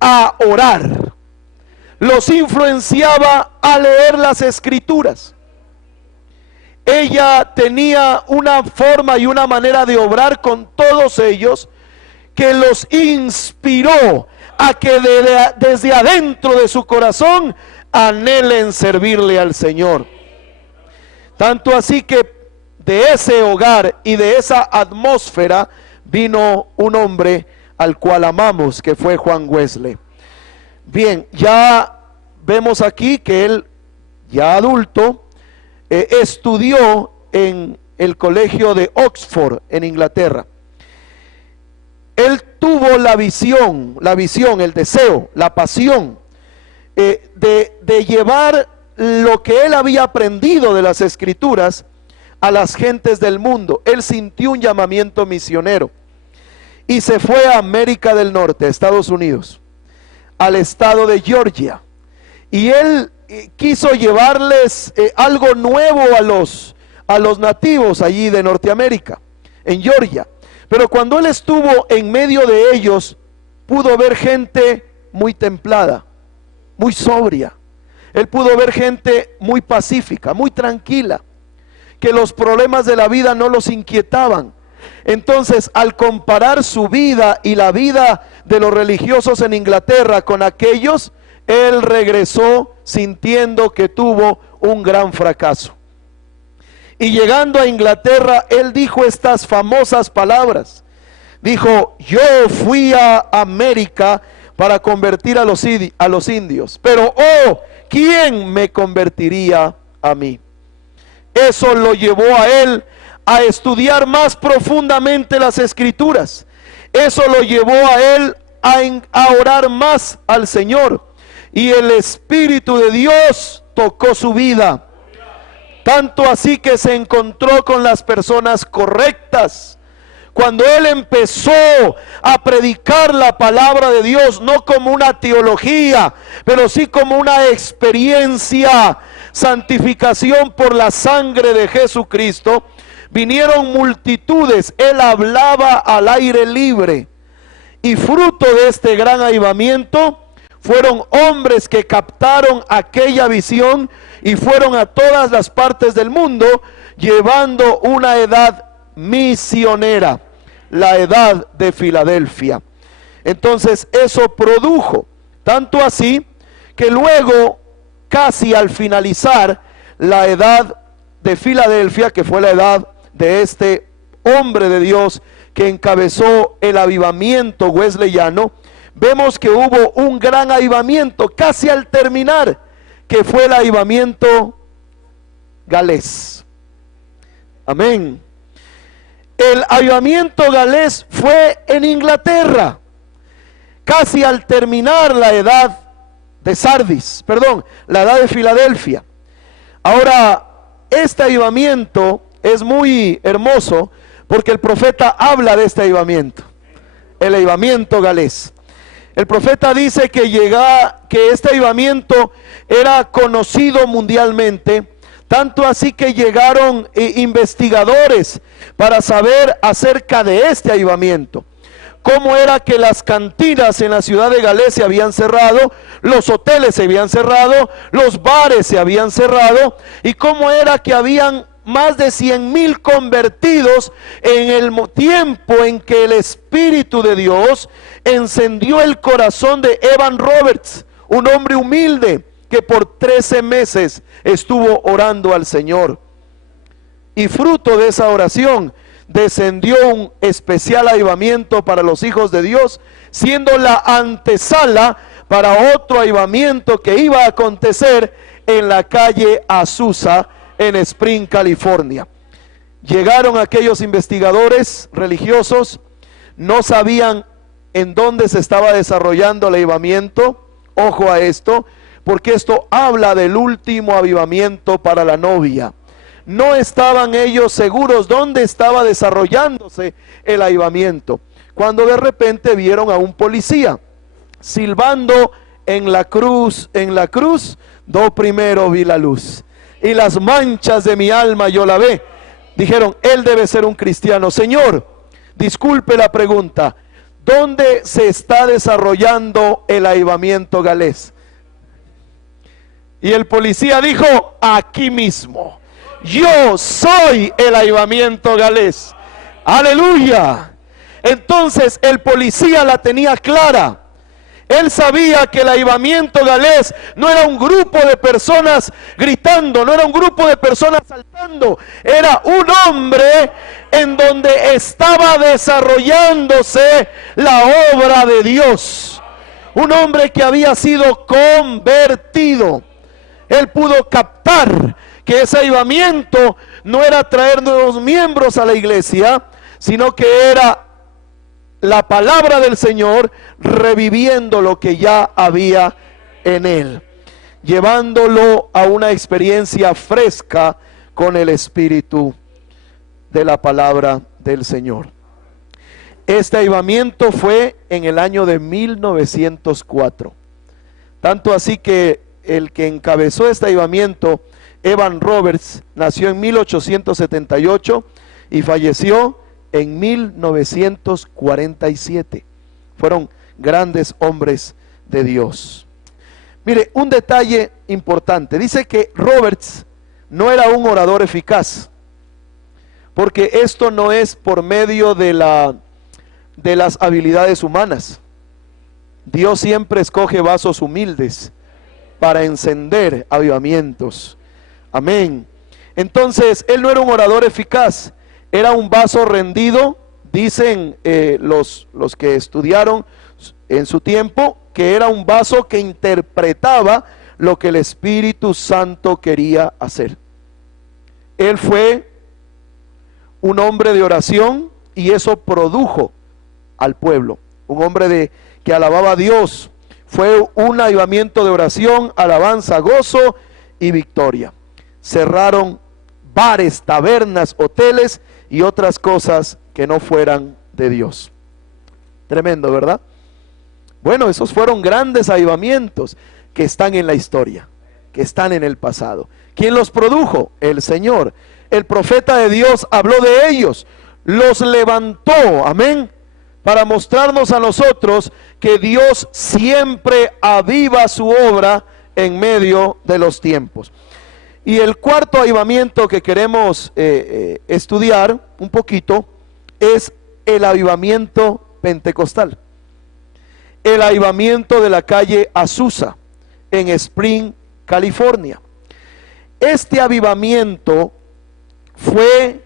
a orar, los influenciaba a leer las escrituras. Ella tenía una forma y una manera de obrar con todos ellos que los inspiró a que desde adentro de su corazón anhelen servirle al Señor. Tanto así que de ese hogar y de esa atmósfera vino un hombre al cual amamos, que fue Juan Wesley. Bien, ya vemos aquí que él, ya adulto, estudió en el colegio de Oxford, en Inglaterra. Él tuvo la visión, el deseo, la pasión de llevar lo que él había aprendido de las escrituras a las gentes del mundo. Él sintió un llamamiento misionero y se fue a América del Norte, Estados Unidos, al estado de Georgia, y él quiso llevarles algo nuevo a los nativos allí de Norteamérica, en Georgia. Pero cuando él estuvo en medio de ellos, pudo ver gente muy templada, muy sobria. Él pudo ver gente muy pacífica, muy tranquila, que los problemas de la vida no los inquietaban. Entonces, al comparar su vida y la vida de los religiosos en Inglaterra con aquellos, él regresó sintiendo que tuvo un gran fracaso. Y llegando a Inglaterra, él dijo estas famosas palabras. Dijo: yo fui a América para convertir a los indios, pero ¿quién me convertiría a mí? Eso lo llevó a él a estudiar más profundamente las escrituras. Eso lo llevó a él a orar más al Señor. Y el Espíritu de Dios tocó su vida. Tanto así que se encontró con las personas correctas. Cuando él empezó a predicar la palabra de Dios, no como una teología, pero sí como una experiencia, santificación por la sangre de Jesucristo, vinieron multitudes. Él hablaba al aire libre, y fruto de este gran avivamiento fueron hombres que captaron aquella visión y fueron a todas las partes del mundo llevando una edad misionera, la edad de Filadelfia. Entonces eso produjo, tanto así que luego, casi al finalizar la edad de Filadelfia, que fue la edad de este hombre de Dios que encabezó el avivamiento wesleyano, vemos que hubo un gran avivamiento casi al terminar, que fue el avivamiento galés. Amén. El avivamiento galés fue en Inglaterra, casi al terminar la edad de Sardis, la edad de Filadelfia. Ahora, este avivamiento es muy hermoso porque el profeta habla de este avivamiento, el avivamiento galés. El profeta dice que este avivamiento era conocido mundialmente, tanto así que llegaron investigadores para saber acerca de este avivamiento. Cómo era que las cantinas en la ciudad de Galés se habían cerrado, los hoteles se habían cerrado, los bares se habían cerrado, y cómo era que habían más de 100,000 convertidos en el tiempo en que el Espíritu de Dios encendió el corazón de Evan Roberts, un hombre humilde que por 13 meses estuvo orando al Señor. Y fruto de esa oración descendió un especial avivamiento para los hijos de Dios, siendo la antesala para otro avivamiento que iba a acontecer en la calle Azusa, en Spring, California. Llegaron aquellos investigadores religiosos, no sabían en dónde se estaba desarrollando el avivamiento. Ojo a esto, porque esto habla del último avivamiento para la novia. No estaban ellos seguros dónde estaba desarrollándose el avivamiento, cuando de repente vieron a un policía silbando en la cruz, do primero vi la luz, y las manchas de mi alma yo la ve. Dijeron, él debe ser un cristiano. Señor, disculpe la pregunta, ¿dónde se está desarrollando el avivamiento galés? Y el policía dijo, aquí mismo. Yo soy el avivamiento galés. Aleluya. Entonces el policía la tenía clara. Él sabía que el avivamiento galés no era un grupo de personas gritando, no era un grupo de personas saltando, era un hombre en donde estaba desarrollándose la obra de Dios. Un hombre que había sido convertido. Él pudo captar que ese avivamiento no era traer nuevos miembros a la iglesia, sino que era la palabra del Señor reviviendo lo que ya había en él, llevándolo a una experiencia fresca con el Espíritu de la palabra del Señor. Este avivamiento fue en el año de 1904, tanto así que el que encabezó este avivamiento, Evan Roberts, nació en 1878 y falleció en 1947. Fueron grandes hombres de Dios. Mire, un detalle importante. Dice que Roberts no era un orador eficaz, porque esto no es por medio de las habilidades humanas. Dios siempre escoge vasos humildes para encender avivamientos. Amén. Entonces, él no era un orador eficaz, era un vaso rendido. Dicen los que estudiaron en su tiempo que era un vaso que interpretaba lo que el Espíritu Santo quería hacer. Él fue un hombre de oración y eso produjo al pueblo. Un hombre que alababa a Dios. Fue un avivamiento de oración, alabanza, gozo y victoria. Cerraron bares, tabernas, hoteles y otras cosas que no fueran de Dios. Tremendo, ¿verdad? Bueno, esos fueron grandes avivamientos que están en la historia, que están en el pasado. ¿Quién los produjo? El Señor. El profeta de Dios habló de ellos, los levantó, amén, para mostrarnos a nosotros que Dios siempre aviva su obra en medio de los tiempos. Y el cuarto avivamiento que queremos estudiar un poquito es el avivamiento pentecostal. El avivamiento de la calle Azusa en Spring, California. Este avivamiento fue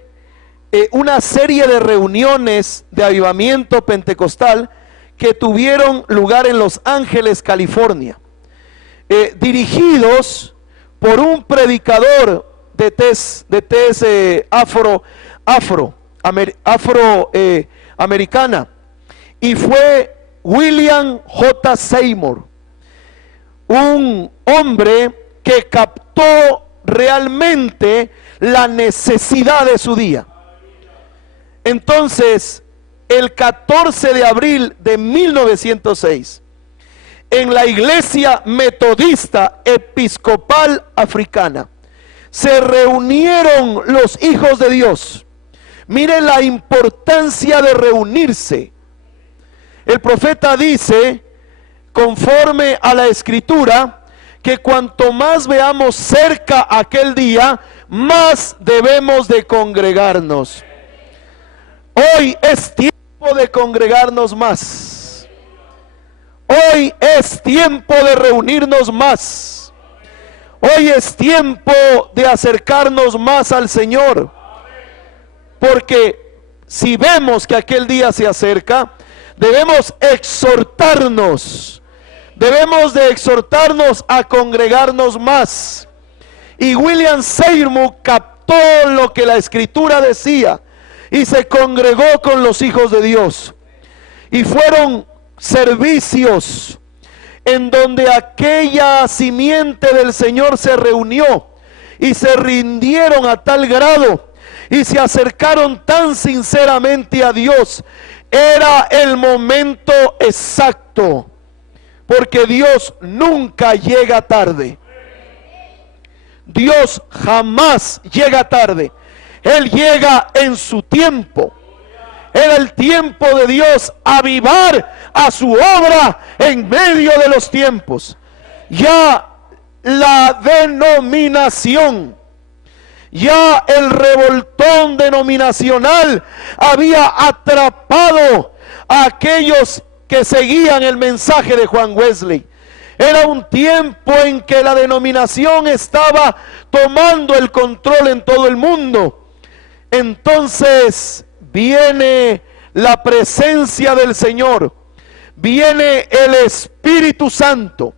una serie de reuniones de avivamiento pentecostal que tuvieron lugar en Los Ángeles, California, dirigidos por un predicador de tez afroamericana, y fue William J. Seymour, un hombre que captó realmente la necesidad de su día. Entonces, el 14 de abril de 1906, en la iglesia metodista episcopal africana, se reunieron los hijos de Dios. Mire la importancia de reunirse. El profeta dice, conforme a la escritura, que cuanto más veamos cerca aquel día, más debemos de congregarnos. Hoy es tiempo de congregarnos más. Hoy es tiempo de reunirnos más. Hoy es tiempo de acercarnos más al Señor. Porque si vemos que aquel día se acerca, debemos exhortarnos. Debemos de exhortarnos a congregarnos más. Y William Seymour captó lo que la Escritura decía y se congregó con los hijos de Dios. Y fueron servicios en donde aquella simiente del Señor se reunió y se rindieron a tal grado y se acercaron tan sinceramente a Dios. Era el momento exacto, porque Dios nunca llega tarde. Dios jamás llega tarde. Él llega en su tiempo. Era el tiempo de Dios avivar a su obra en medio de los tiempos. Ya la denominación, ya el revoltón denominacional había atrapado a aquellos que seguían el mensaje de Juan Wesley. Era un tiempo en que la denominación estaba tomando el control en todo el mundo. Entonces viene la presencia del Señor, viene el Espíritu Santo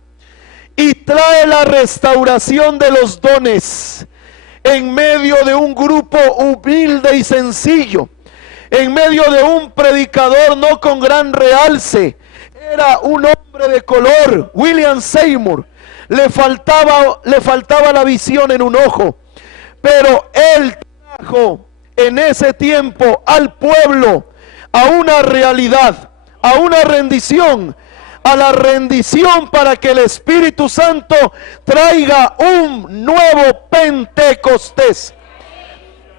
y trae la restauración de los dones en medio de un grupo humilde y sencillo, en medio de un predicador no con gran realce. Era un hombre de color, William Seymour. Le faltaba la visión en un ojo, pero él trajo en ese tiempo al pueblo a una realidad, a una rendición, a la rendición para que el Espíritu Santo traiga un nuevo Pentecostés.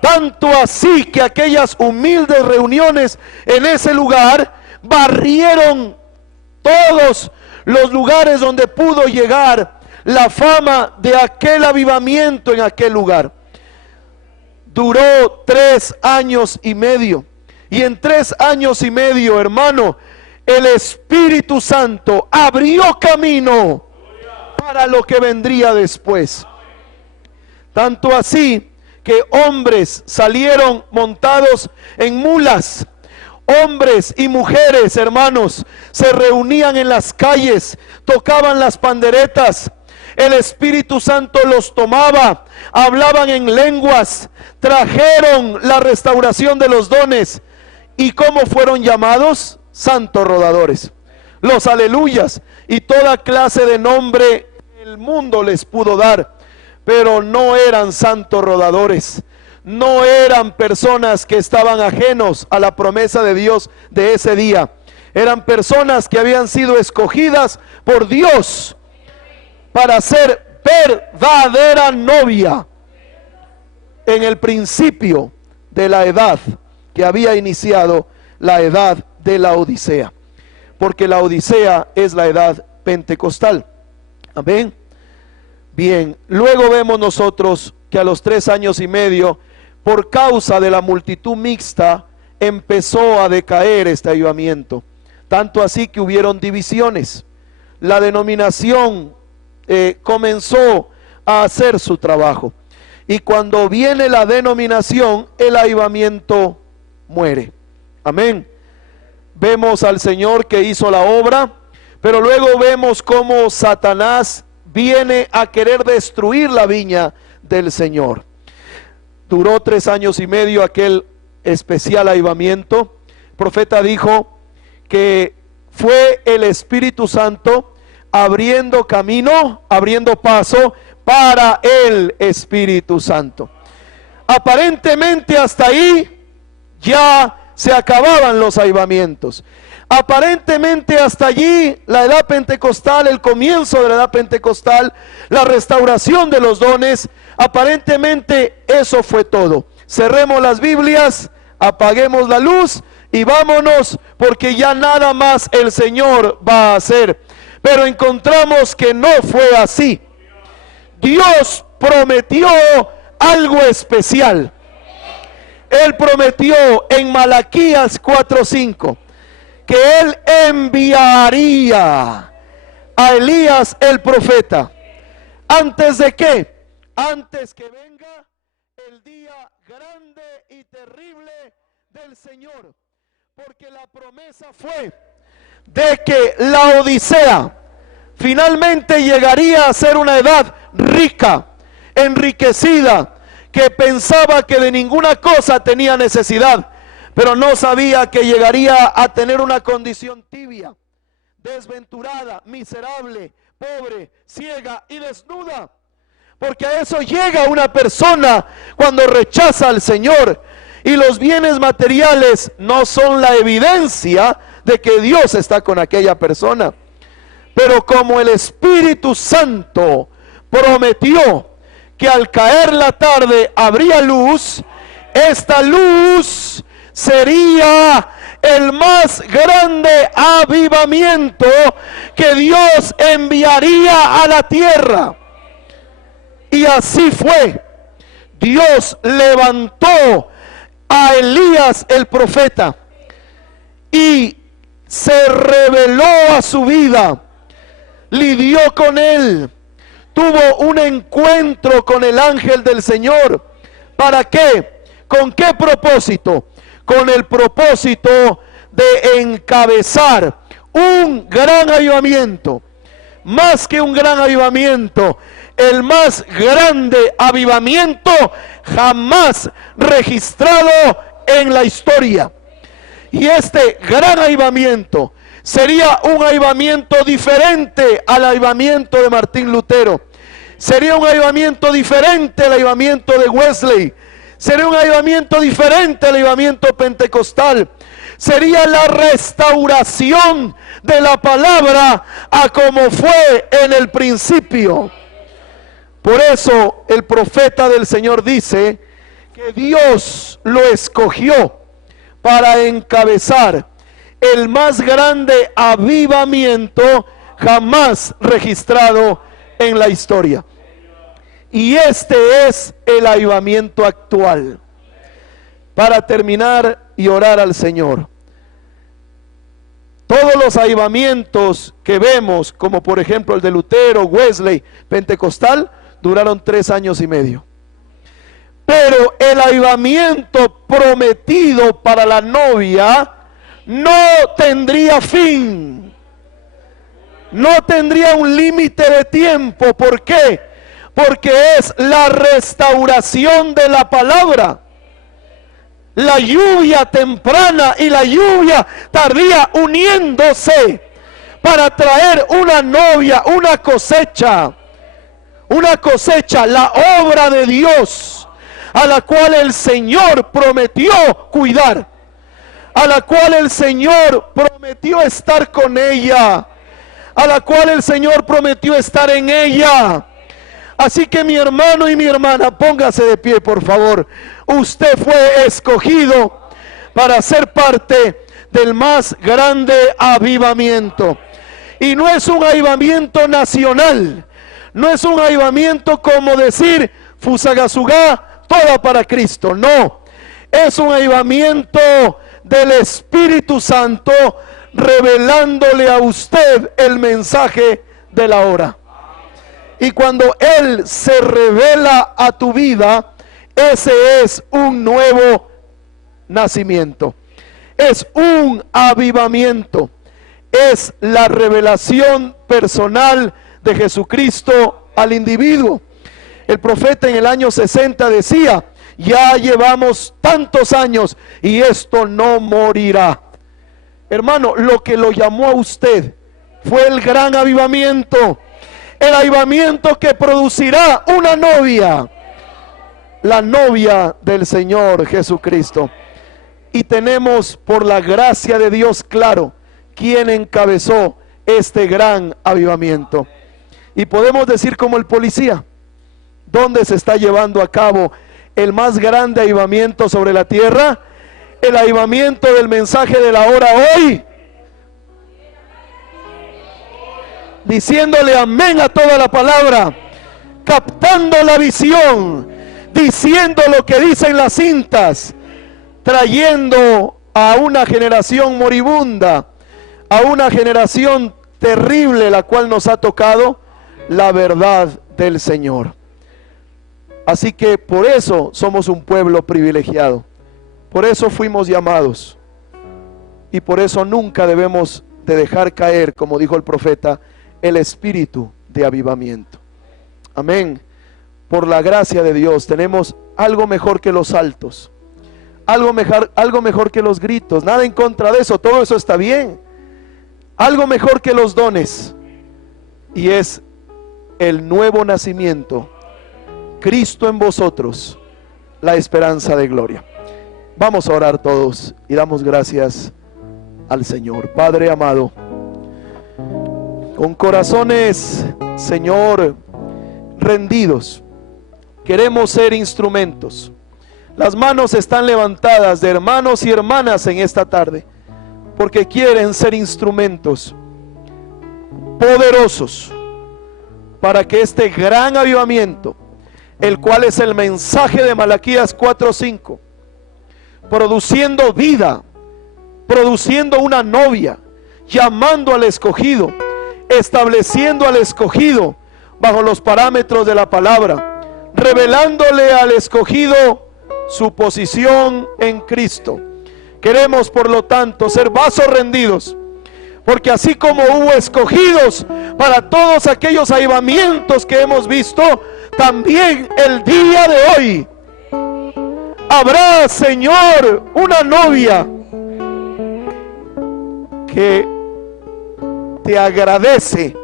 Tanto así que aquellas humildes reuniones en ese lugar barrieron todos los lugares donde pudo llegar la fama de aquel avivamiento en aquel lugar. Duró 3 años y medio. Y en 3 años y medio, hermano, el Espíritu Santo abrió camino para lo que vendría después. Tanto así que hombres salieron montados en mulas. Hombres y mujeres, hermanos, se reunían en las calles, tocaban las panderetas. El Espíritu Santo los tomaba, hablaban en lenguas, trajeron la restauración de los dones. ¿Y cómo fueron llamados? Santos rodadores. Los aleluyas y toda clase de nombre el mundo les pudo dar, pero no eran santos rodadores. No eran personas que estaban ajenos a la promesa de Dios de ese día. Eran personas que habían sido escogidas por Dios para ser verdadera novia en el principio de la edad que había iniciado, la edad de la Odisea, porque la Odisea es la edad pentecostal. Amén. Bien, luego vemos nosotros que a los 3 años y medio, por causa de la multitud mixta, empezó a decaer este avivamiento, tanto así que hubieron divisiones. La denominación comenzó a hacer su trabajo, y cuando viene la denominación, el avivamiento muere. Amén. Vemos al Señor que hizo la obra, pero luego vemos cómo Satanás viene a querer destruir la viña del Señor. Duró 3 años y medio aquel especial avivamiento. El profeta dijo que fue el Espíritu Santo abriendo camino, abriendo paso para el Espíritu Santo. Aparentemente hasta ahí ya se acababan los avivamientos. Aparentemente hasta allí la edad pentecostal, el comienzo de la edad pentecostal, la restauración de los dones, aparentemente eso fue todo. Cerremos las Biblias, apaguemos la luz y vámonos, porque ya nada más el Señor va a hacer. Pero encontramos que no fue así. Dios prometió algo especial. Él prometió en Malaquías 4:5 que Él enviaría a Elías el profeta. ¿Antes de qué? Antes que venga el día grande y terrible del Señor. Porque la promesa fue de que la Odisea finalmente llegaría a ser una edad rica, enriquecida, que pensaba que de ninguna cosa tenía necesidad, pero no sabía que llegaría a tener una condición tibia, desventurada, miserable, pobre, ciega y desnuda. Porque a eso llega una persona cuando rechaza al Señor. Y los bienes materiales no son la evidencia de que Dios está con aquella persona. Pero como el Espíritu Santo prometió que al caer la tarde habría luz, esta luz sería el más grande avivamiento que Dios enviaría a la tierra. Y así fue. Dios levantó a Elías el profeta y se reveló a su vida, lidió con él, tuvo un encuentro con el ángel del Señor. ¿Para qué? ¿Con qué propósito? Con el propósito de encabezar un gran avivamiento. Más que un gran avivamiento, el más grande avivamiento jamás registrado en la historia. Y este gran avivamiento sería un avivamiento diferente al avivamiento de Martín Lutero. Sería un avivamiento diferente al avivamiento de Wesley. Sería un avivamiento diferente al avivamiento pentecostal. Sería la restauración de la palabra a como fue en el principio. Por eso el profeta del Señor dice que Dios lo escogió para encabezar el más grande avivamiento jamás registrado en la historia. Y este es el avivamiento actual. Para terminar y orar al Señor, todos los avivamientos que vemos, como por ejemplo el de Lutero, Wesley, pentecostal, duraron 3 años y medio. Pero el avivamiento prometido para la novia no tendría fin, no tendría un límite de tiempo. ¿Por qué? Porque es la restauración de la palabra. La lluvia temprana y la lluvia tardía uniéndose para traer una novia, una cosecha, la obra de Dios, a la cual el Señor prometió cuidar, a la cual el Señor prometió estar con ella, a la cual el Señor prometió estar en ella. Así que mi hermano y mi hermana, póngase de pie, por favor. Usted fue escogido para ser parte del más grande avivamiento. Y no es un avivamiento nacional, no es un avivamiento como decir Fusagasugá, toda para Cristo. No, es un avivamiento del Espíritu Santo revelándole a usted el mensaje de la hora. Y cuando Él se revela a tu vida, ese es un nuevo nacimiento. Es un avivamiento. Es la revelación personal de Jesucristo al individuo. El profeta en el año 60 decía: ya llevamos tantos años y esto no morirá. Hermano, lo que lo llamó a usted fue el gran avivamiento. El avivamiento que producirá una novia, la novia del Señor Jesucristo. Y tenemos, por la gracia de Dios, claro quién encabezó este gran avivamiento. Y podemos decir como el policía: ¿dónde se está llevando a cabo el más grande avivamiento sobre la tierra? El avivamiento del mensaje de la hora hoy. Diciéndole amén a toda la palabra, captando la visión diciendo lo que dicen las cintas, trayendo a una generación moribunda, a una generación terrible, la cual nos ha tocado la verdad del Señor. Así que por eso somos un pueblo privilegiado, por eso fuimos llamados, y por eso nunca debemos de dejar caer, como dijo el profeta, el espíritu de avivamiento. Amén. Por la gracia de Dios tenemos algo mejor que los saltos, algo mejor que los gritos, nada en contra de eso, todo eso está bien. Algo mejor que los dones, y es el nuevo nacimiento, Cristo en vosotros, la esperanza de gloria. Vamos a orar todos y damos gracias al Señor. Padre amado, con corazones, Señor, rendidos, queremos ser instrumentos. Las manos están levantadas de hermanos y hermanas en esta tarde, porque quieren ser instrumentos poderosos para que este gran avivamiento, el cual es el mensaje de Malaquías 4:5, produciendo vida, produciendo una novia, llamando al escogido, estableciendo al escogido bajo los parámetros de la palabra, revelándole al escogido su posición en Cristo. Queremos, por lo tanto, ser vasos rendidos, porque así como hubo escogidos para todos aquellos avivamientos que hemos visto, también el día de hoy habrá, Señor, una novia que te agradece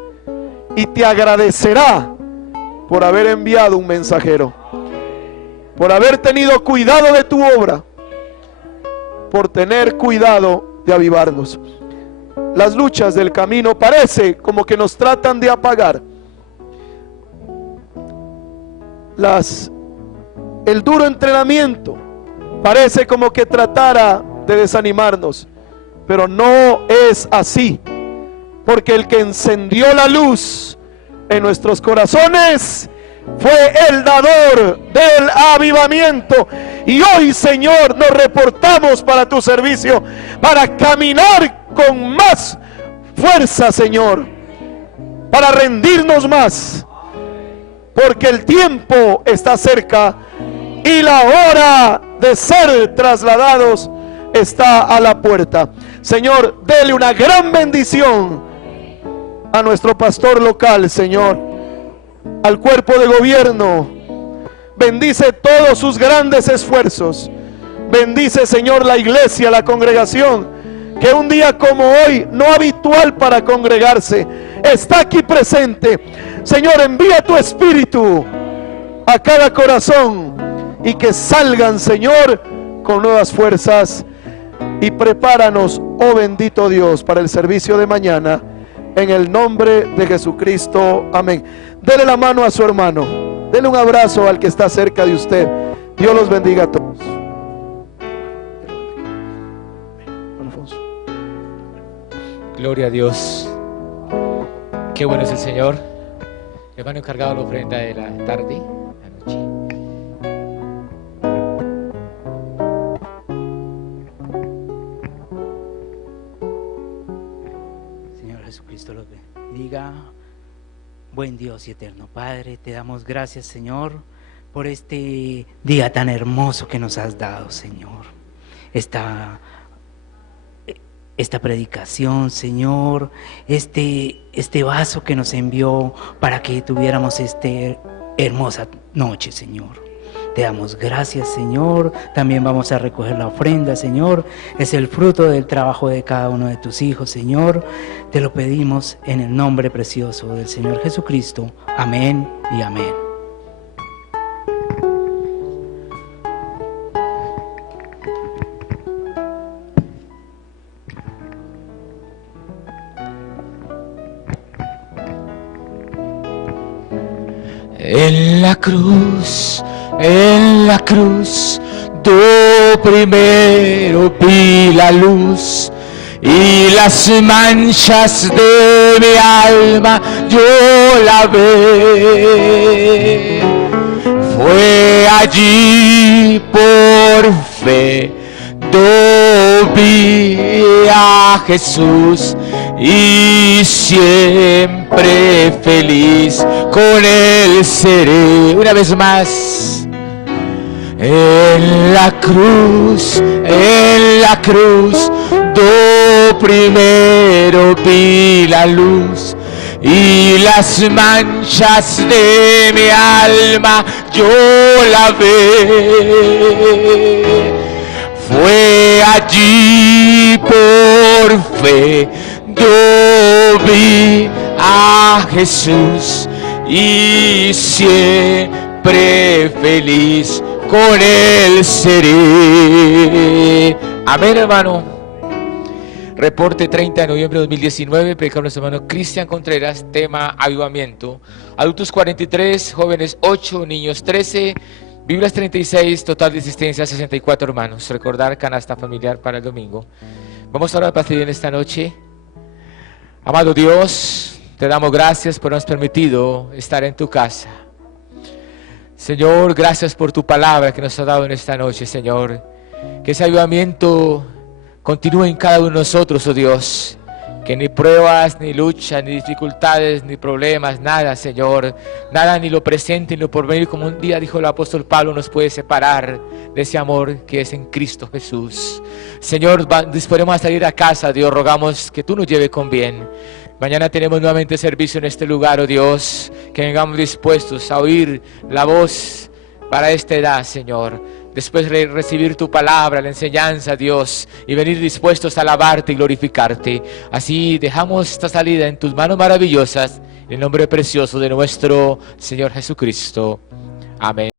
y te agradecerá por haber enviado un mensajero, por haber tenido cuidado de tu obra, por tener cuidado de avivarnos. Las luchas del camino parece como que nos tratan de apagar. El duro entrenamiento parece como que tratara de desanimarnos, pero no es así, porque el que encendió la luz en nuestros corazones fue el dador del avivamiento. Y hoy, Señor, nos reportamos para tu servicio, para caminar con más fuerza, Señor, para rendirnos más, porque el tiempo está cerca y la hora de ser trasladados está a la puerta. Señor, dele una gran bendición a nuestro pastor local, Señor, al cuerpo de gobierno. Bendice todos sus grandes esfuerzos. Bendice, Señor, la iglesia, la congregación, que un día como hoy, no habitual para congregarse, está aquí presente. Señor, envía tu espíritu a cada corazón y que salgan, Señor, con nuevas fuerzas. Y prepáranos, oh bendito Dios, para el servicio de mañana, en el nombre de Jesucristo. Amén. Dele la mano a su hermano. Dele un abrazo al que está cerca de usted. Dios los bendiga a todos. Gloria a Dios. Qué bueno es el Señor. El hermano encargado de la ofrenda de la tarde, la noche. Señor Jesucristo los bendiga. Buen Dios y eterno Padre, te damos gracias, Señor, por este día tan hermoso que nos has dado, Señor. Esta predicación, Señor, este vaso que nos envió para que tuviéramos esta hermosa noche, Señor. Te damos gracias, Señor. También vamos a recoger la ofrenda, Señor. Es el fruto del trabajo de cada uno de tus hijos, Señor. Te lo pedimos en el nombre precioso del Señor Jesucristo. Amén y amén. En la cruz, yo primero vi la luz y las manchas de mi alma yo la ve. Fue allí por fe, vi a Jesús y siempre feliz con él seré. Una vez más. En la cruz, do primero vi la luz y las manchas de mi alma yo la ve. Fue allí por fe, yo vi a Jesús y siempre feliz con él seré. Amén, hermano. Reporte 30 de noviembre de 2019, predicado nuestro hermano Cristian Contreras, tema avivamiento. Adultos 43, jóvenes 8, niños 13, Biblias 36, total de asistencia 64 hermanos. Recordar canasta familiar para el domingo. Vamos a orar para ti en esta noche. Amado Dios, te damos gracias por habernos permitido estar en tu casa. Señor, gracias por tu palabra que nos has dado en esta noche, Señor. Que ese avivamiento continúe en cada uno de nosotros, oh Dios. Que ni pruebas, ni luchas, ni dificultades, ni problemas, nada, Señor. Nada, ni lo presente, ni lo porvenir, como un día dijo el apóstol Pablo, nos puede separar de ese amor que es en Cristo Jesús. Señor, disponemos a salir a casa, Dios. Rogamos que tú nos lleves con bien. Mañana tenemos nuevamente servicio en este lugar, oh Dios, que vengamos dispuestos a oír la voz para esta edad, Señor. Después de recibir tu palabra, la enseñanza, Dios, y venir dispuestos a alabarte y glorificarte. Así dejamos esta salida en tus manos maravillosas, en el nombre precioso de nuestro Señor Jesucristo. Amén.